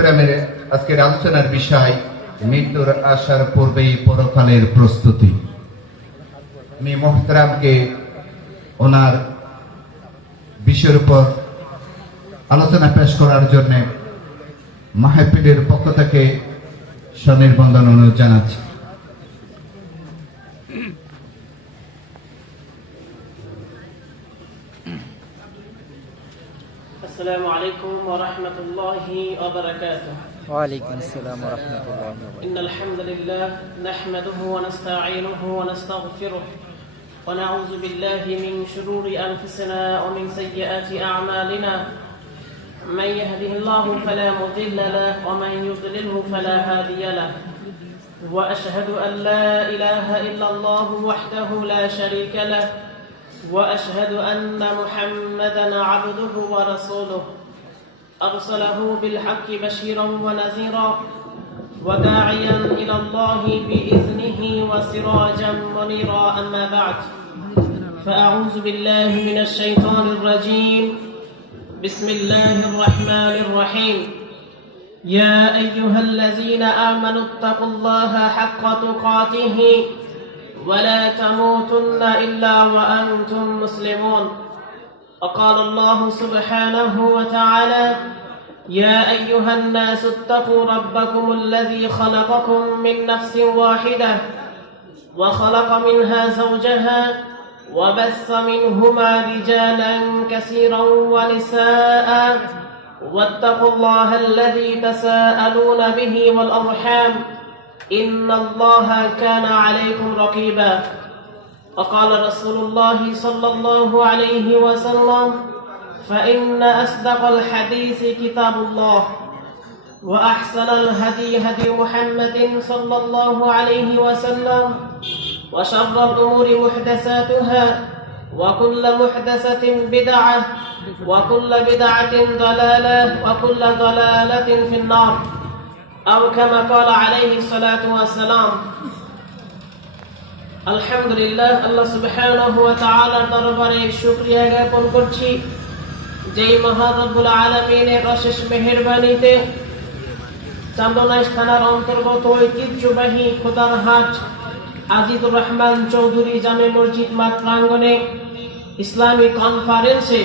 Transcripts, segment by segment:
মোহতারামের আজকের আলোচনার বিষয় মৃত্যুর আসার পূর্বেই পরকালের প্রস্তুতি। আমি মোহতারামকে ওনার বিষয়ের উপর আলোচনা পেশ করার জন্য মাহফিলের পক্ষ থেকে সনির্বন্ধন অনুরোধ জানাচ্ছি। السلام عليكم ورحمة الله وبركاته. وعليكم السلام ورحمة الله وبركاته. إن الحمد لله نحمده ونستعينه ونستغفره ونعوذ بالله من شرور أنفسنا ومن سيئات أعمالنا. من يهده الله فلا مضل له ومن يضلله فلا هادي له. وأشهد أن لا إله إلا الله وحده لا شريك له. وأشهد أن محمدًا عبده ورسوله أرسله بالحق بشيرا ونذيرا وداعيا إلى الله بإذنه وسراجا منيرا. أما بعد فأعوذ بالله من الشيطان الرجيم. بسم الله الرحمن الرحيم. يا أيها الذين آمنوا اتقوا الله حق تقاته ولا تموتن إلا وأنتم مسلمون. وقال الله سبحانه وتعالى يا أيها الناس اتقوا ربكم الذي خلقكم من نفس واحدة وخلق منها زوجها وبث منهما رجالا كثيرا ونساء واتقوا الله الذي تساءلون به والأرحام إن الله كان عليكم رقيبا. وقال رسول الله صلى الله عليه وسلم فإن أصدق الحديث كتاب الله وأحسن الهدي هدي محمد صلى الله عليه وسلم وشر الأمور محدثاتها وكل محدثة بدعة وكل بدعة ضلالة وكل ضلالة في النار أو كما قال عليه الصلاة والسلام. আলহামদুলিল্লাহ, আল্লাহ সুবহানাহু ওয়া তাআলার দরবারে শুকরিয়া জ্ঞাপন করছি যেই মহান রব্বুল আলামিনের অশেষ মেহেরবানিতে চান্দনাইশ থানার অন্তর্গত ঐতিহ্যবাহী খোদারহাট আজিজুর রহমান চৌধুরী জামে মসজিদ মাঠ প্রাঙ্গণে ইসলামী কনফারেন্সে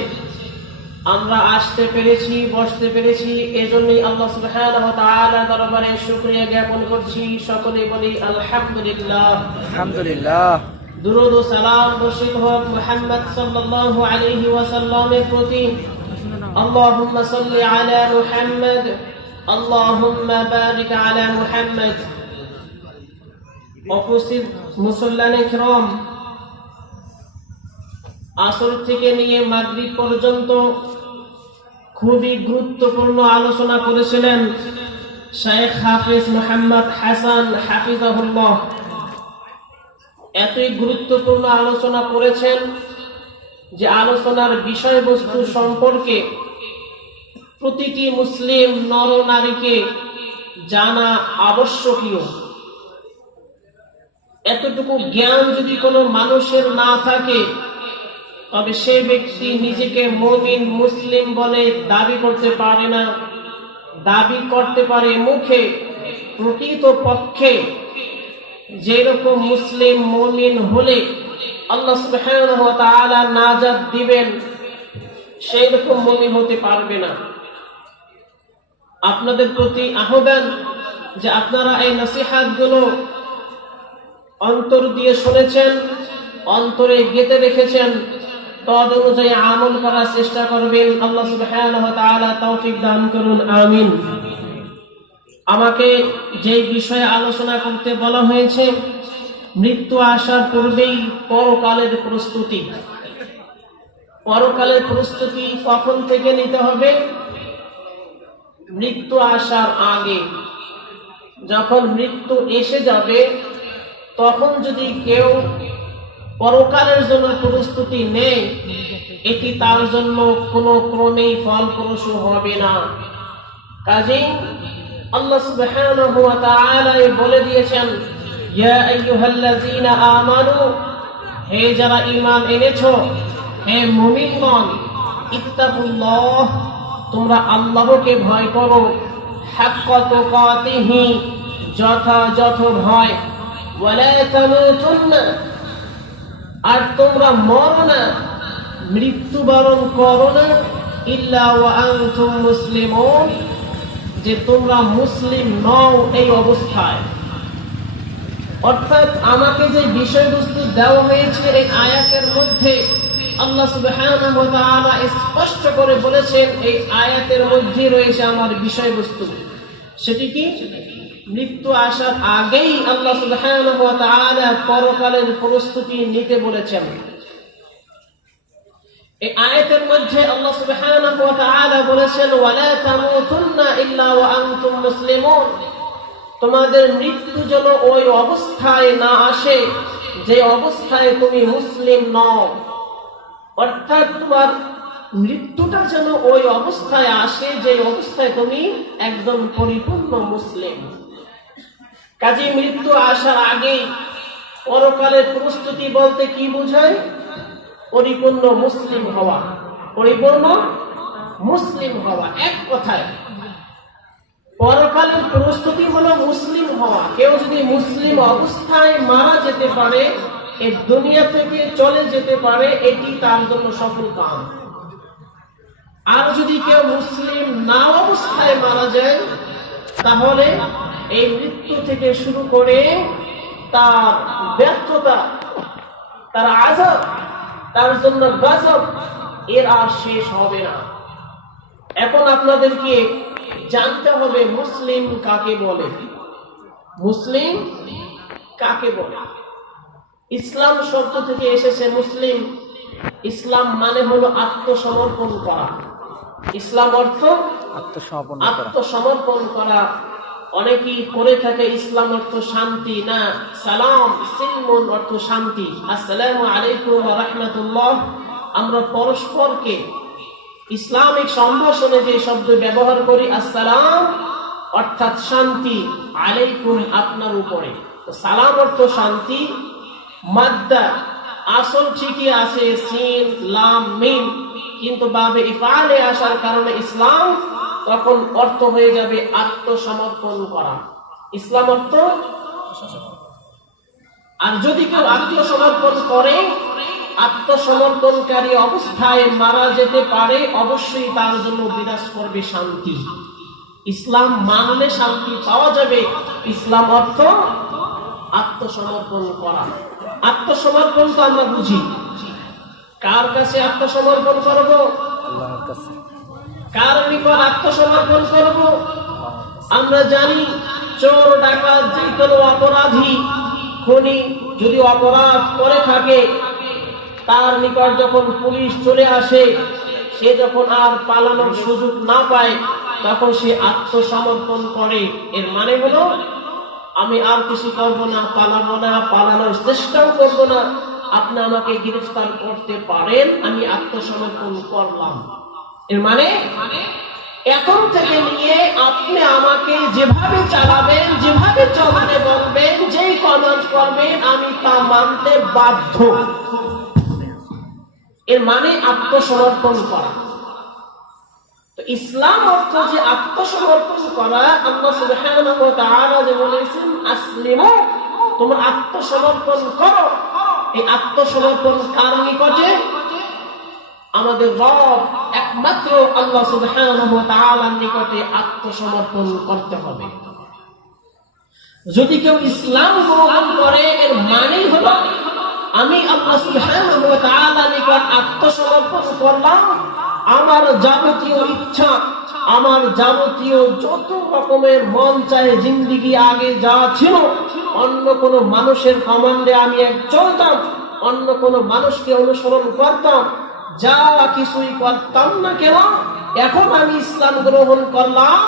আমরা আসতে পেরেছি, বসতে পেরেছি। এজন্যই আল্লাহ সুবহানাহু ওয়া তাআলার দরবারে শুকরিয়া জ্ঞাপন করছি। সকলে বলি আলহামদুলিল্লাহ। আলহামদুলিল্লাহ। দুরূদ ও সালাম বর্ষিত হোক মুহাম্মদ সাল্লাল্লাহু আলাইহি ওয়াসাল্লামের প্রতি। আল্লাহুম্মা সাল্লি আলা মুহাম্মদ, আল্লাহুম্মা বারিক আলা মুহাম্মদ। উপস্থিত মুসল্লানে কিরাম, আসর থেকে নিয়ে মাগরিব পর্যন্ত খুবই গুরুত্বপূর্ণ আলোচনা করেছিলেন শেখ হাফেজ মোহাম্মদ হাসান হাফিজাহুল্লাহ। এতই গুরুত্বপূর্ণ আলোচনা করেছেন যে আলোচনার বিষয়বস্তু সম্পর্কে প্রতিটি মুসলিম নর নারীকে জানা আবশ্যকীয়। এতটুকু জ্ঞান যদি কোনো মানুষের না থাকে তবে সে ব্যক্তি নিজেকে মুমিন মুসলিম বলে দাবি করতে পারে না। দাবি করতে পারে মুখে, প্রকৃত পক্ষে যেরকম মুসলিম মুমিন হলে আল্লাহ সুবহানাহু ওয়া তাআলা নাজাত দিবেন সেই রকম মুমিন হতে পারবে না। আপনাদের প্রতি আহ্বান যে আপনারা এই নসিহতগুলো অন্তর দিয়ে শুনেছেন, অন্তরে গেঁথে রেখেছেন, তদ অনুযায়ী আমল করার চেষ্টা করবেন। আল্লাহ সুবহানাহু ওয়া তাআলা তৌফিক দান করুন, আমিন। আমাকে যে বিষয়ে আলোচনা করতে বলা হয়েছে মৃত্যু আসার পূর্বেই পরকালের প্রস্তুতি। পরকালের প্রস্তুতি কখন থেকে নিতে হবে? মৃত্যু আসার আগে। যখন মৃত্যু এসে যাবে তখন যদি কেউ পরকালের জন্য প্রস্তুতি নেই, এটি তার জন্য কোনো ক্রমেই ফলপ্রসূ হবে না। কাজেই আল্লাহ সুবহানাহু ওয়া তাআলা বলে দিয়েছেন, ইয়া আইয়ুহাল্লাযীনা আমানু, হে যারা ঈমান এনেছো, হে মুমিনগণ, ইত্তাকুল্লাহ, তোমরা আল্লাহকে ভয় করো, হাক্কা তুকাতিহি, যথাযথ ভয়, ওয়ালা তামুতুন্না, আর তোমরা মরো না, মৃত্যুবরণ করো না, ইল্লা ওয়া আনতুম মুসলিমুন, যে তোমরা মুসলিম নও এই অবস্থায়। অর্থাৎ আমাকে যে বিষয়বস্তু দেওয়া হয়েছে এই আয়াতের মধ্যে আল্লাহ সুবহানাহু ওয়া তাআলা স্পষ্ট করে বলেছেন, এই আয়াতের মধ্যে রয়েছে আমার বিষয়বস্তু। সেটি কি? মৃত্যু আসার আগেই আল্লাহ সুবহানাহু ওয়া তাআলা পরকালের প্রস্তুতি নিতে বলেছেন। এই আয়াতের মধ্যে আল্লাহ সুবহানাহু ওয়া তাআলা বলেছেন, ওয়ালা তামুতুন্না ইল্লা ওয়া আনতুম মুসলিমুন, তোমাদের মৃত্যু যেন ওই অবস্থায় না আসে যে অবস্থায় তুমি মুসলিম নও। অর্থাৎ তোমার মৃত্যুটা যেন ওই অবস্থায় আসে যে অবস্থায় তুমি একদম পরিপূর্ণ মুসলিম। কাজে মৃত্যু আসার আগেই পরকালের প্রস্তুতি বলতে কি বোঝায়? পরিপূর্ণ মুসলিম হওয়া, পরিপূর্ণ মুসলিম হওয়া। এক কথায় পরকালের প্রস্তুতি হলো মুসলিম হওয়া। কেউ যদি মুসলিম অবস্থায় মারা যেতে পারে, এই দুনিয়া থেকে চলে যেতে পারে, এটি তার জন্য সফল কাম। আর যদি কেউ মুসলিম না অবস্থায় মারা যায়, তাহলে এই মৃত্যু থেকে শুরু করে তার ব্যর্থতা, তার আযাব, তার জন্য গজব, এর আর শেষ হবে না। এখন আপনাদেরকে জানতে হবে মুসলিম কাকে বলে। মুসলিম কাকে বলে? ইসলাম শব্দ থেকে এসেছে মুসলিম। ইসলাম মানে হলো আত্মসমর্পণ করা। ইসলাম অর্থ আত্মসমর্পণ করা। অনেকেই করে থাকে ইসলাম অর্থ শান্তি। না, সালাম সিলমুন অর্থ শান্তি। আসসালামু আলাইকুম ওয়া রাহমাতুল্লাহ, আমরা পরস্পরকে ইসলামিক সম্ভাষণে যে শব্দ ব্যবহার করি, আসসালাম অর্থাৎ শান্তি, আলাইকুম আপনার উপরে। সালাম অর্থ শান্তি। মাদ্দা আসল ঠিকই আছে সিন লাম মিম, কিন্তু বাবে ইফআলে আসার কারণে ইসলাম তখন অর্থ হয়ে যাবে আত্মসমর্পণ করা। ইসলাম অর্থ। আর যদি কেউ আত্মসমর্পণ করে, আত্মসমর্পণকারী অবস্থায় মারা যেতে পারে, অবশ্যই তার জন্য বিরাজ করবে শান্তি। ইসলাম মানলে শান্তি পাওয়া যাবে। ইসলাম অর্থ আত্মসমর্পণ করা। আত্মসমর্পণ তো আমরা বুঝি। কার কাছে আত্মসমর্পণ করব? আল্লাহর কাছে। কার নিকট আত্মসমর্পণ করব? আমরা জানি চোর, ডাকাত, যে কোনো অপরাধী, খুনি যদি অপরাধ করে থাকে, তার নিকট যখন পুলিশ চলে আসে, সে যখন আর পালানোর সুযোগ না পায়, তখন সে আত্মসমর্পণ করে। এর মানে হলো আমি আর কিছু করব না, পালাবো না, পালানোর চেষ্টাও করব না, আপনি আমাকে গ্রেফতার করতে পারেন, আমি আত্মসমর্পণ করলাম। এর মানে এখন থেকে নিয়ে আপনি আমাকে যেভাবে চালাবেন, যেভাবে চলতে বলবেন, যেই কমান্ড করবেন, আমি তা মানতে বাধ্য। এর মানে আত্মসমর্পণ করা। তো ইসলাম অর্থ যে আত্মসমর্পণ করা। আল্লাহ সুবহানাহু ওয়া তাআলা যে বলেছেন, আসলিমু, তোমরা আত্মসমর্পণ করো। এই আত্মসমর্পণ কার নিকটে? আমাদের রব একমাত্র আল্লাহ সুবহানাহু ওয়া তাআলার নিকটে আত্মসমর্পণ করতে হবে। যদি কেউ ইসলাম গ্রহণ করে, এর মানে হলো আমি আল্লাহ সুবহানাহু ওয়া তাআলার নিকট আত্মসমর্পণ করলাম। আমার যাবতীয় ইচ্ছা, আমার যাবতীয় যত রকমের মন চায় জিন্দেগি আগে যা ছিল, অন্য কোনো মানুষের কমান্ডে আমি চলতাম, অন্য কোনো মানুষকে অনুসরণ করতাম, যা কিছুই করতাম না কেন, এখন আমি ইসলাম গ্রহণ করলাম।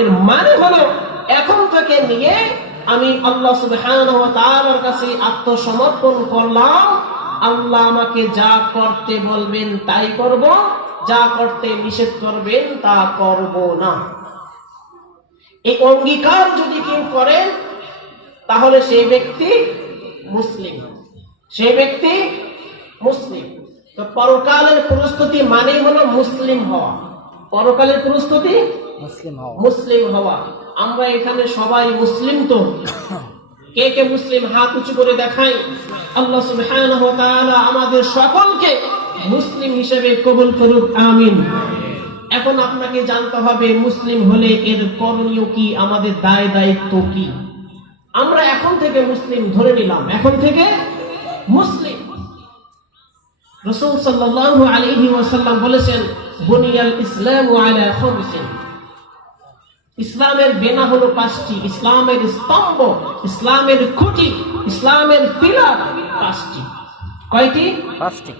এর মানে হলো এখন থেকে নিয়ে আমি আল্লাহ সুবহানাহু ওয়া তাআলার কাছে আত্মসমর্পণ করলাম। আল্লাহ আমাকে যা করতে বলবেন তাই করব, যা করতে নিষেধ করবেন তা করব না। এই অঙ্গীকার যদি কেউ করেন, তাহলে সেই ব্যক্তি মুসলিম। সেই ব্যক্তি মুসলিম। তো পরকালের প্রস্তুতি মানে হলো মুসলিম হওয়া। পরকালের প্রস্তুতি মুসলিম হওয়া। মুসলিম হওয়া। আমরা এখানে সবাই মুসলিম তো? কে কে মুসলিম হাত উঁচু করে দেখাই। আল্লাহ সুবহানাহু ওয়া তাআলা আমাদের সকলকে মুসলিম হিসেবে কবুল করুক, আমিন। এখন আপনাকে জানতে হবে মুসলিম হলে এর করণীয় কি, আমাদের দায় দায়িত্ব কি। আমরা এখন থেকে মুসলিম ধরে নিলাম, এখন থেকে মুসলিম। রাসূল সাল্লাল্লাহু আলাইহি ওয়াসাল্লাম বলেছেন, বুনিয়াল ইসলামু আলা খামসিন। ইসলামের বেনা হলো 5টি, ইসলামের স্তম্ভ, ইসলামের খুঁটি, ইসলামের পিলার 5টি। কয়টি? 5টি।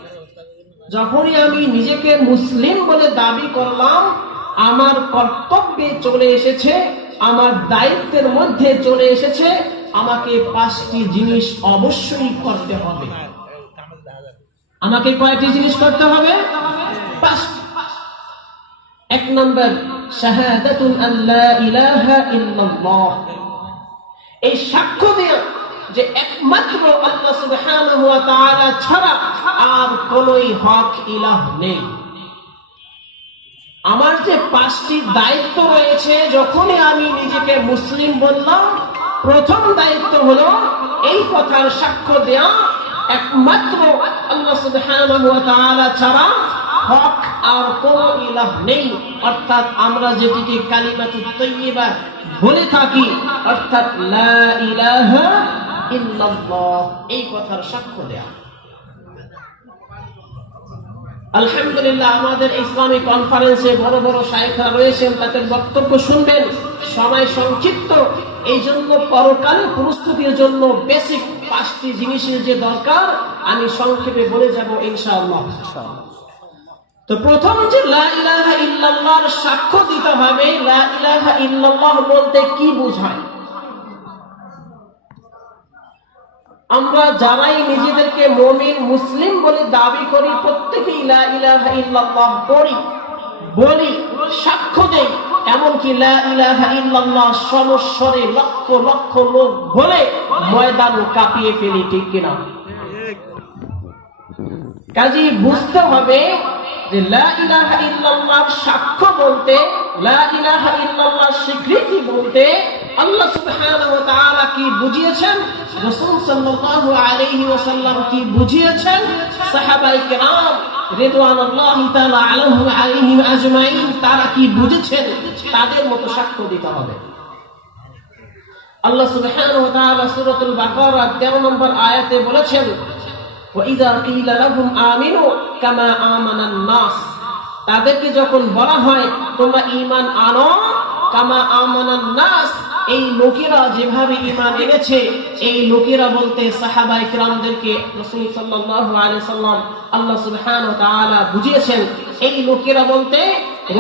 যখনই আমি নিজেকে মুসলিম বলে দাবি করলাম, আমার কর্তব্যে চলে এসেছে, আমার দায়িত্বের মধ্যে চলে এসেছে, আমাকে 5টি জিনিস অবশ্যই করতে হবে। আমাকে কয়টি জিনিস করতে হবে? 5টি। 1 নম্বর, শাহাদাতুন আল্লা ইলাহা ইল্লাল্লাহ। এই সাক্ষ্য দেয়া যে একমাত্র আল্লাহ সুবহানাহু ওয়া তাআলা ছাড়া আর কোনই হক ইলাহ নেই। আমার যে 5টি দায়িত্ব রয়েছে, যখনই আমি নিজেকে মুসলিম বললাম, প্রথম দায়িত্ব হলো এই কথার সাক্ষ্য দেয়া একমাত্র আল্লাহ সুবহানাহু ওয়া তাআলা ছাড়া হক আর কোন ইলাহ নেই। অর্থাৎ আমরা যেটিকে কালিমাতুত তাইয়্যিবা বলে থাকি, অর্থাৎ লা ইলাহা ইল্লাল্লাহ, এই কথার সাক্ষ্য দেয়া। আলহামদুলিল্লাহ, আমাদের ইসলামিক কনফারেন্সে বড় বড় শায়েখরা রয়েছেন, তাদের বক্তব্য শুনবেন। সময় সংক্ষিপ্ত, এই জন্য পরকালের প্রস্তুতির জন্য বেসিক 5টি জিনিসের যে দরকার আমি সংক্ষেপে বলে যাব ইনশাআল্লাহ। তো প্রথম যে লা ইলাহা ইল্লাল্লাহর সাক্ষ্য দিতে হবে। লা ইলাহা ইল্লাল্লাহ বলতে কি বোঝায়? আমরা যারাই নিজেদেরকে মুমিন মুসলিম বলে দাবি করি, প্রত্যেকেই লা ইলাহা ইল্লাল্লাহ পড়ি, বলি, সাক্ষ্য দেই। এমনকি লা ইলাহা ইল্লাল্লাহ সমস্বরে লক্ষ লক্ষ লোক বলে ময়দান কাঁপিয়ে ফেলি, ঠিক কিনা? কাজেই বুঝতে হবে যে লা ইলাহা ইল্লাল্লাহ সাক্ষ্য বলতে, লা ইলাহা ইল্লাল্লাহ স্বীকৃতি বলতে আল্লাহ সুবহানাহু ওয়া তাআলা কি বুঝিয়েছেন, রাসূল সাল্লাল্লাহু আলাইহি ওয়াসাল্লাম কি বুঝিয়েছেন, সাহাবায়ে কেরাম রিদওয়ানুল্লাহি তাআলা আলাইহিম আজমাইন তারা কি বুঝেছেন, তাদের মতো সাক্ষ্য দিতে হবে। আল্লাহ সুবহানাহু ওয়া তাআলা সূরাতুল বাকারা 13 নম্বর আয়াতে বলেছেন, وَإِذَا قِيلَ لَهُمْ آمِنُوا كَمَا آمَنَ النَّاسُ। তাদেরকে যখন বলা হয় তোমরা ঈমান আনো, কামা আমানান নাস, এই লোকেরা যেভাবে ঈমান এনেছে, এই লোকেরা বলতে সাহাবায়ে কিরামদেরকে রাসূল সাল্লাল্লাহু আলাইহি সাল্লাম আল্লাহ সুবহানাহু ওয়া তাআলা বুঝিয়েছেন। এই লোকেরা বলতে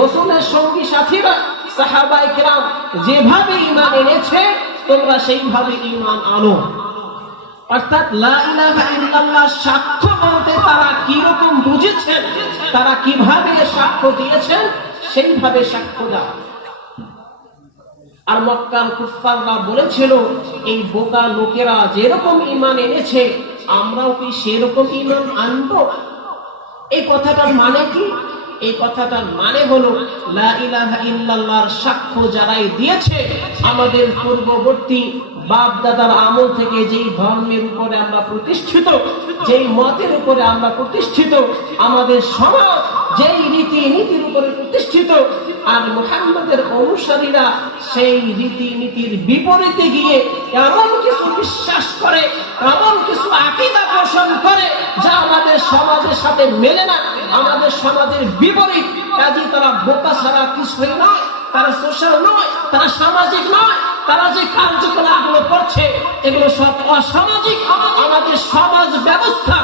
রাসূলের সঙ্গী সাথীরা সাহাবায়ে কিরাম যেভাবে ঈমান এনেছে, তোমরা সেইভাবে ঈমান আনো। অর্থাৎ লা ইলাহা ইল্লাল্লাহ সাক্ষ্য বলতে তারা কি রকম বুঝেছেন, তারা কিভাবে সাক্ষ্য দিয়েছেন, সেইভাবে সাক্ষ্য দাও। আর মক্কার কুফফাররা বলেছিল, এই বোকা লোকেরা যেরকম ঈমান এনেছে, আমরাও কি সেরকম ঈমান আনবো? এই কথাটার মানে কি? এই কথাটার মানে হলো লা ইলাহা ইল্লাল্লাহর সাক্ষ্য যারাই দিয়েছে, আমাদের পূর্ববর্তী বাপ দাদার আমল থেকে যেই ধর্মের উপরে আমরা প্রতিষ্ঠিত, যেই মতের উপরে আমরা প্রতিষ্ঠিত, আমাদের সমাজ যেই রীতি নীতির উপরে প্রতিষ্ঠিত, আর মুহাম্মদের অনুসারীরা সেই রীতি নীতির বিপরীতে গিয়ে এমন কিছু বিশ্বাস করে, এমন কিছু আকীদা পোষণ করে যা আমাদের সমাজের সাথে মেলে না, আমাদের সমাজের বিপরীত। কাজী তারা বোকা ছাড়া কিছুই নয়, তারা সোশ্যাল নয়, তারা সামাজিক নয়। তারা যে কার্যকলাপগুলো করছে এগুলো সব অসামাজিক। আমাদের সমাজ ব্যবস্থা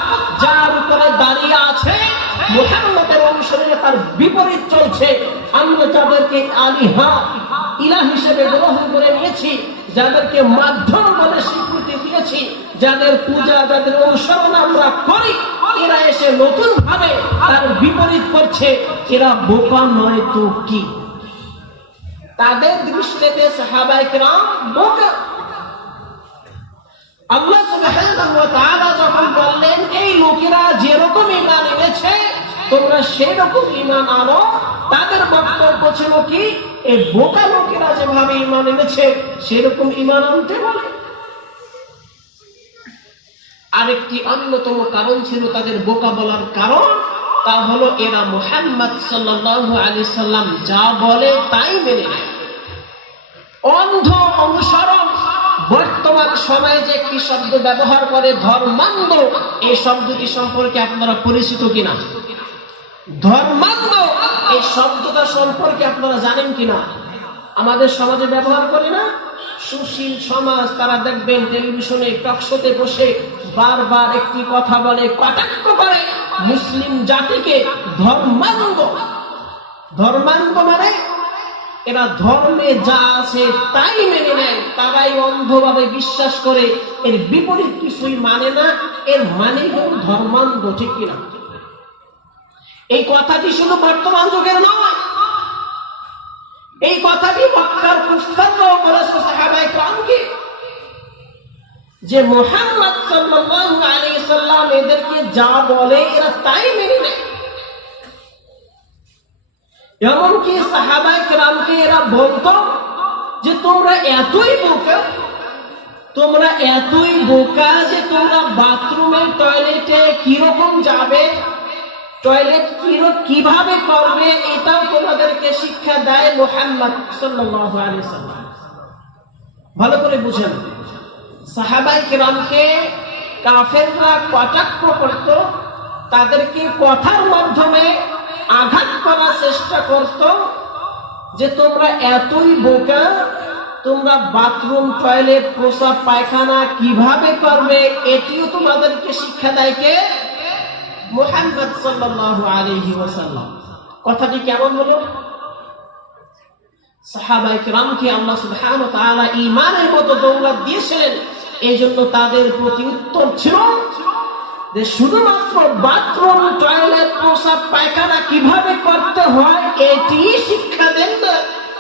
যার উপরে দাঁড়িয়ে আছে, মুহাম্মদের অনুসারীরা তার বিপরীত চলছে। আমরা যাদেরকে আলিহা ইলাহ হিসেবে গ্রহণ করে নিয়েছি, যাদেরকে মাধ্যম বলে স্বীকৃতি দিয়েছি, যাদের পূজা, যাদের অনুসরণ আমরা করি, এরা এসে নতুন ভাবে তার বিপরীত করছে। এরা বোকা নয় তো কি? তাদের দৃষ্টিতে সাহাবায়ে কেরাম বোকা। আল্লাহ সুবহানাহু ওয়া তাআলা যখন বললেন এই লোকেরা যেরকম ঈমান এনেছে তোমরা সেরকম ঈমান আনো, তাদের বক্তব্য ছিল কি এই বোকা লোকেরা যেভাবে ঈমান এনেছে সেরকম ঈমান আনতে বলে। আরেকটি অন্যতম কারণ ছিল তাদের বোকা বলার কারণ, তা হলো এরা মুহাম্মদ সাল্লাল্লাহু আলাইহি সাল্লাম যা বলে তাই মেনে নেয়, অন্ধ অনুসরণ। বর্তমান সময়ে যে একটি শব্দ ব্যবহার করে ধর্মান্ধ, এই শব্দটি সম্পর্কে আপনারা পরিচিত কিনা? ধর্মান্ধ এই শব্দটা সম্পর্কে আপনারা জানেন কিনা? আমাদের সমাজে ব্যবহার করে না? সুশীল সমাজ, তারা দেখবেন টেলিভিশনে টকশোতে বসে বারবার একটি কথা বলে, কটাক্ষ করে মুসলিম জাতিকে ধর্মান্ধ। ধর্মান্ধ মানে এরা ধর্মে যা আছে তাই মেনে নেয়, তারাই অন্ধভাবে বিশ্বাস করে, এর বিপরীত কিছুই মানে না, এর মানে হল ধর্মান্ধ। ঠিক কিনা? এই কথাটি শুধু বর্তমান যুগের নয়, এই কথাটি মক্কার কুফফাররাও বলেছে সাহাবায়ে কেরামকে, যে মুহাম্মদ সাল্লাল্লাহু আলাইহি সাল্লাম এদেরকে যা বলে এরা তাই মেনে নেয়। এমনকি সাহাবায়ে কেরামকে এরা বলতো যে তোমরা এতই বোকা যে তোমরা বাথরুমে টয়লেটে কিরকম যাবে, টয়লেট কিভাবে করবে, এটাও তোমাদেরকে শিক্ষা দেয় মুহাম্মদ সাল্লাল্লাহু আলাইহি সাল্লাম। ভালো করে বুঝেন, সাহাবায়ে কেরামকে কাফেররা কটাক্ষ করত, তাদেরকে কথার মাধ্যমে আঘাত করার চেষ্টা করত যে তোমরা এতই বোকা, তোমরা বাথরুম টয়লেট প্রস্রাব পায়খানা কিভাবে করবে, এটিও তোমাদেরকে শিক্ষা দেয় কে? মুহাম্মদ সাল্লাল্লাহু আলাইহি ওয়াসাল্লাম। কথাটি কেমন হলো? সাহাবায়ে কেরামকে আল্লাহ সুবহানাহু ওয়া তাআলা ঈমানের মতো দৌলত দিয়েছিলেন, এই জন্য তাদের প্রতি উত্তর ছিল যে শুধুমাত্র বাথরুম টয়লেট প্রস্রাব পায়খানা কিভাবে করতে হয় এটি শিক্ষা দেন না,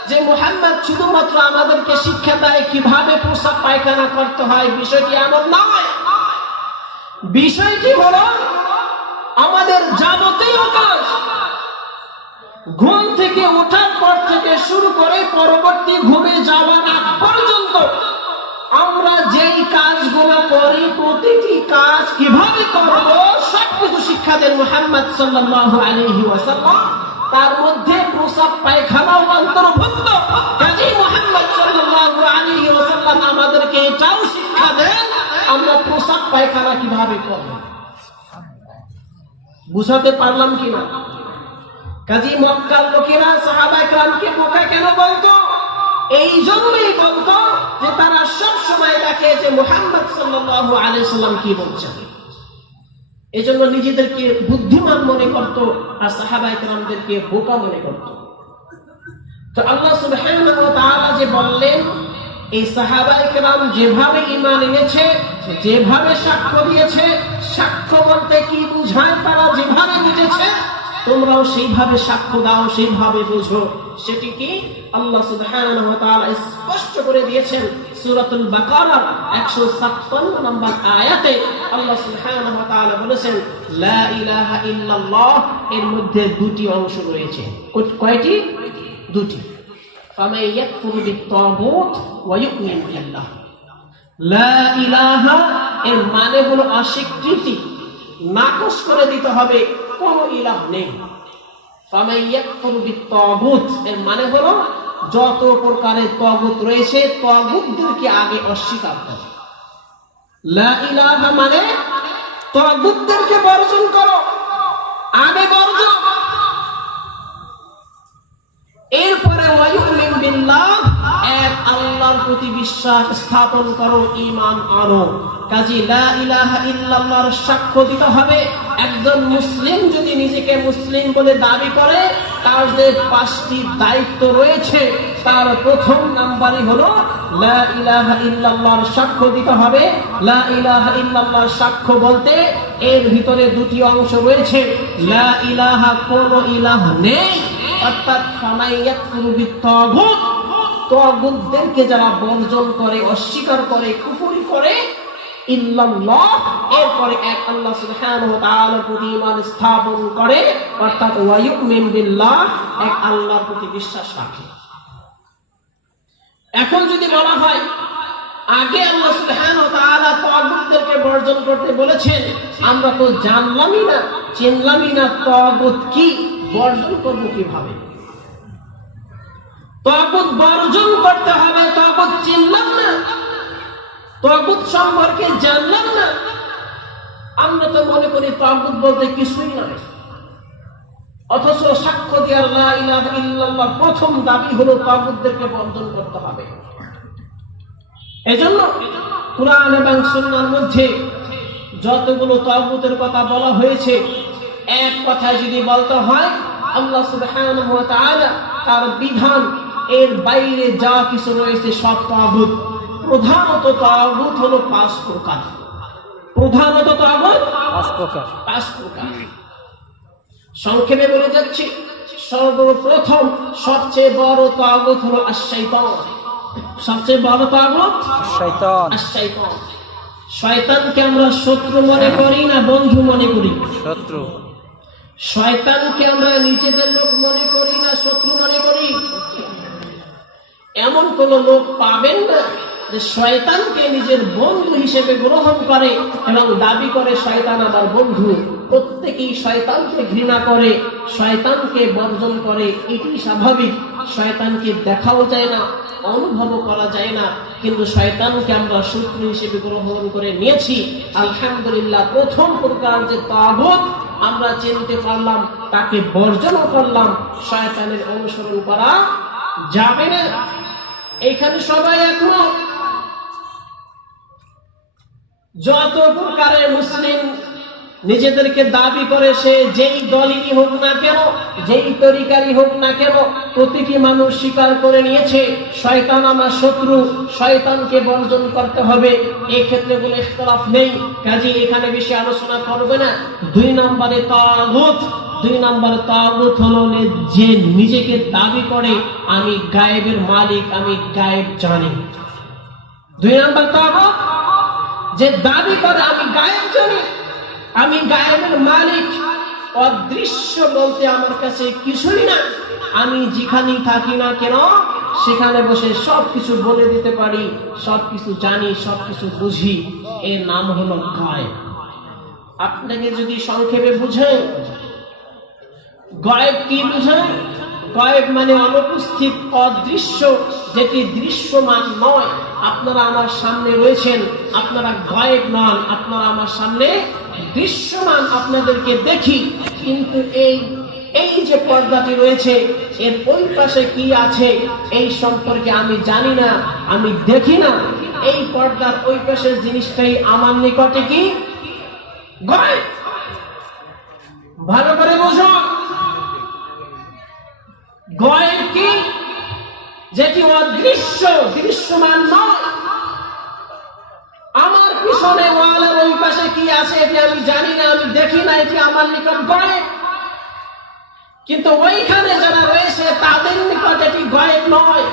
যে মুহাম্মদ শুধুমাত্র আমাদেরকে শিক্ষা দেয় কিভাবে প্রস্রাব পায়খানা করতে হয়। বিষয়টি এমন নয়, বিষয়টি হলো আমাদের যাবতীয় কাজ, ঘুম থেকে ওঠার পর থেকে শুরু করে পরবর্তী ঘুমে যাওয়ার আগ পর্যন্ত আমরা যেই কাজগুলো করি, প্রতিটি কাজ কিভাবে করব সবকিছু শিক্ষা দেন মুহাম্মদ সাল্লাল্লাহু আলাইহি ওয়াসাল্লাম। তার মধ্যে প্রস্রাব পায়খানাও অন্তর্ভুক্ত। কাজী মুহাম্মদ সাল্লাল্লাহু আলাইহি ওয়াসাল্লাম আমাদেরকে এটাও শিক্ষা দেন আমরা প্রস্রাব পায়খানা কিভাবে করব। বুঝাতে পারলাম কিনা? কাজী মক্কার লোকেরা সাহাবায়ে কেরামকে বোকা কেন বলতো? এই জন্যই বলতো যে তারা সব সময় দেখে যে মুহাম্মদ সাল্লাল্লাহু আলাইহি সাল্লাম কি বলছেন, এই জন্য নিজেদেরকে বুদ্ধিমান মনে করত আর সাহাবায়ে কেরামদেরকে বোকা মনে করত। তো আল্লাহ সুবহানাহু ওয়া তাআলা যে বললেন, এই সাহাবায়ে কেরাম যেভাবে ঈমান এনেছে, যেভাবে সাক্ষ্য দিয়েছে, সাক্ষ্য বলতে কি বুঝায় তারা যেভাবে বুঝেছে তোমরাও সেইভাবে সাক্ষ্য দাও, সেইভাবে বুঝো। সেটি কি? আল্লাহ সুবহানাহু ওয়া তাআলা স্পষ্ট করে দিয়েছেন সূরাতুল বাকারার 156 নম্বর আয়াতে। আল্লাহ সুবহানাহু ওয়া তাআলা বলেছেন লা ইলাহা ইল্লাল্লাহ, এর মধ্যে দুটি অংশ রয়েছে। কয়টি? দুটি। ফামান ইয়াকফুরু বিত-তাগুত ওয়া ইউমিন বিল্লাহ। লা ইলাহা এর মানে হলো অস্বীকৃতি, নাকচ করে দিতে হবে, কোন ইলাহ নেই। ফামান ইয়াকফুরু বিত-তাগুত এর মানে হলো যত প্রকারের তাগুত রয়েছে তাগুতদেরকে আগে অস্বীকার করো। লা ইলাহা মানে তাগুতদেরকে বর্জন করো, আগে বর্জন। এরপরে ওয়া ইউমিন বিল্লাহ, এক আল্লাহর প্রতি বিশ্বাস স্থাপন করো, ঈমান আনো। কাজী লা ইলাহা ইল্লাল্লাহর সাক্ষ্য দিতে হবে। একজন মুসলিম যদি নিজেকে মুসলিম বলে দাবি করে, তার যে 5টি দায়িত্ব রয়েছে তার প্রথম নাম্বারই হলো লা ইলাহা ইল্লাল্লাহর সাক্ষ্য দিতে হবে। লা ইলাহা ইল্লাল্লাহর সাক্ষ্য বলতে এর ভিতরে দুটি অংশ রয়েছে। লা ইলাহা, কোন ইলাহ নেই, অর্থাৎ ফামান ইয়াকফুরু বিত-তাগুত, তাগুতদেরকে যারা বর্জন করে, অস্বীকার করে, কুফরি করে, ইল্লাল্লাহ এরপরে এক আল্লাহ সুবহানাহু ওয়া তাআলার প্রতি ঈমান স্থাপন করে, অর্থাৎ ওয়া ইউমিন বিল্লাহ, এক আল্লাহর প্রতি বিশ্বাস রাখে। এখন যদি বলা হয় আগে আল্লাহ সুবহানাহু ওয়া তাআলা তাগুতদেরকে বর্জন করতে বলেছেন, আমরা তো জানলামই না, চিনলামই না তাগুত কি, বর্জন করব কিভাবে? তাগুত বর্জন করতে হবে, তাগুত চিনলাম না, তাগুত সম্পর্কে জানলাম না, আমরা তো মনে করি তাগুত বলতে কিছুই নয়। অথচ সাক্ষ্য দেওয়ার লা ইলাহা ইল্লাল্লাহ প্রথম দাবি হলো তাগুতদেরকে বর্জন করতে হবে। এজন্য কুরআন এবং সুন্নাহর মধ্যে যতগুলো তাগুতের কথা বলা হয়েছে, এক কথায় যদি বলতে হয়, আল্লাহ সুবহানাহু ওয়া তাআলা তার বিধান এর বাইরে যা কিছু রয়েছে সব তাগুত। প্রধানত তাগুত হলো 5 প্রকার। প্রধানত তাগুত 5 প্রকার। 5 প্রকার। সংক্ষেপে বলে যাচ্ছি, সর্বপ্রথম সবচেয়ে বড় তাগুত হলো আশ-শাইতান। সবচেয়ে বড় তাগুত শয়তান। আশ-শাইতান। শয়তানকে আমরা শত্রু মনে করি না বন্ধু মনে করি? শত্রু। শয়তানকে আমরা নিজেদের লোক মনে করি না শত্রু মনে করি? এমন কোন লোক পাবেন না যে শয়তানকে নিজের বন্ধু হিসেবে গ্রহণ করে এবং দাবি করে শয়তান আমার বন্ধু। প্রত্যেকেই শয়তানকে ঘৃণা করে, শয়তানকে বর্জন করে, এটি স্বাভাবিক। শয়তানকে দেখাও যায় না, অনুভবও করা যায় না, কিন্তু শয়তানকে আমরা শত্রু হিসেবে গ্রহণ করে নিয়েছি। আলহামদুলিল্লাহ, প্রথম প্রকার যে তাগুত আমরা চিনতে পারলাম, তাকে বর্জনও করলাম। শয়তানের অনুসরণ করা যাবে না। এখানে সবাই একমত। যত প্রকারের মুসলিম নিজেদেরকে দাবি করে, সে যেই দলেরই হোক না কেন, যেই তরিকারই হোক না কেন, প্রতিটি মানুষ স্বীকার করে নিয়েছে শয়তান আমার শত্রু, শয়তানকে বর্জন করতে হবে। এই ক্ষেত্রে কোনো ইখতিলাফ নেই, কাজে এখানে বেশি আলোচনা করবে না। 2 নম্বরে তাগুত। 2 নম্বর তাগুত হলো যে নিজেকে দাবি করে আমি গায়েবের মালিক, আমি গায়েব জানি। 2 নম্বর তাগুত যে দাবি করে আমি গায়েব জানি, আমি গায়েবের মালিক। অদৃশ্য বলতে আমার কাছে কিছুই না, আমি যেখানেই থাকি না কেন সেখানে বসে সবকিছু বলে দিতে পারি, সবকিছু জানি, সবকিছু বুঝি। এর নাম হলো গায়েব। আপনাকে যদি সংক্ষেপে বুঝাই, গায়েব কি বুঝায়? গায়েব মানে অনুপস্থিত, অদৃশ্য, যেটি দৃশ্যমান নয়। আপনারা আমার সামনে রয়েছেন, আপনারা গায়েব নন, আপনারা আমার সামনে দৃশ্যমান, আপনাদেরকে দেখি, কিন্তু এই যে পর্দাটি রয়েছে এর ওই পাশে কি আছে এই সম্পর্কে আমি জানি না, আমি দেখি না। এই পর্দার ওই পাশের জিনিসটাই আমার নিকটে কি গায়েব। ভালো করে বোঝো, গায়েব কি? যেটি অদৃশ্য, দৃশ্যমান নয়। আমার পিছনে ওয়ালের ওই পাশে কি আছে এটি আমি জানি না, আমি দেখি না, এটি আমার নিকট গায়েব। কিন্তু ওইখানে যারা রয়েছে তাদের নিকট এটি গায়েব নয়।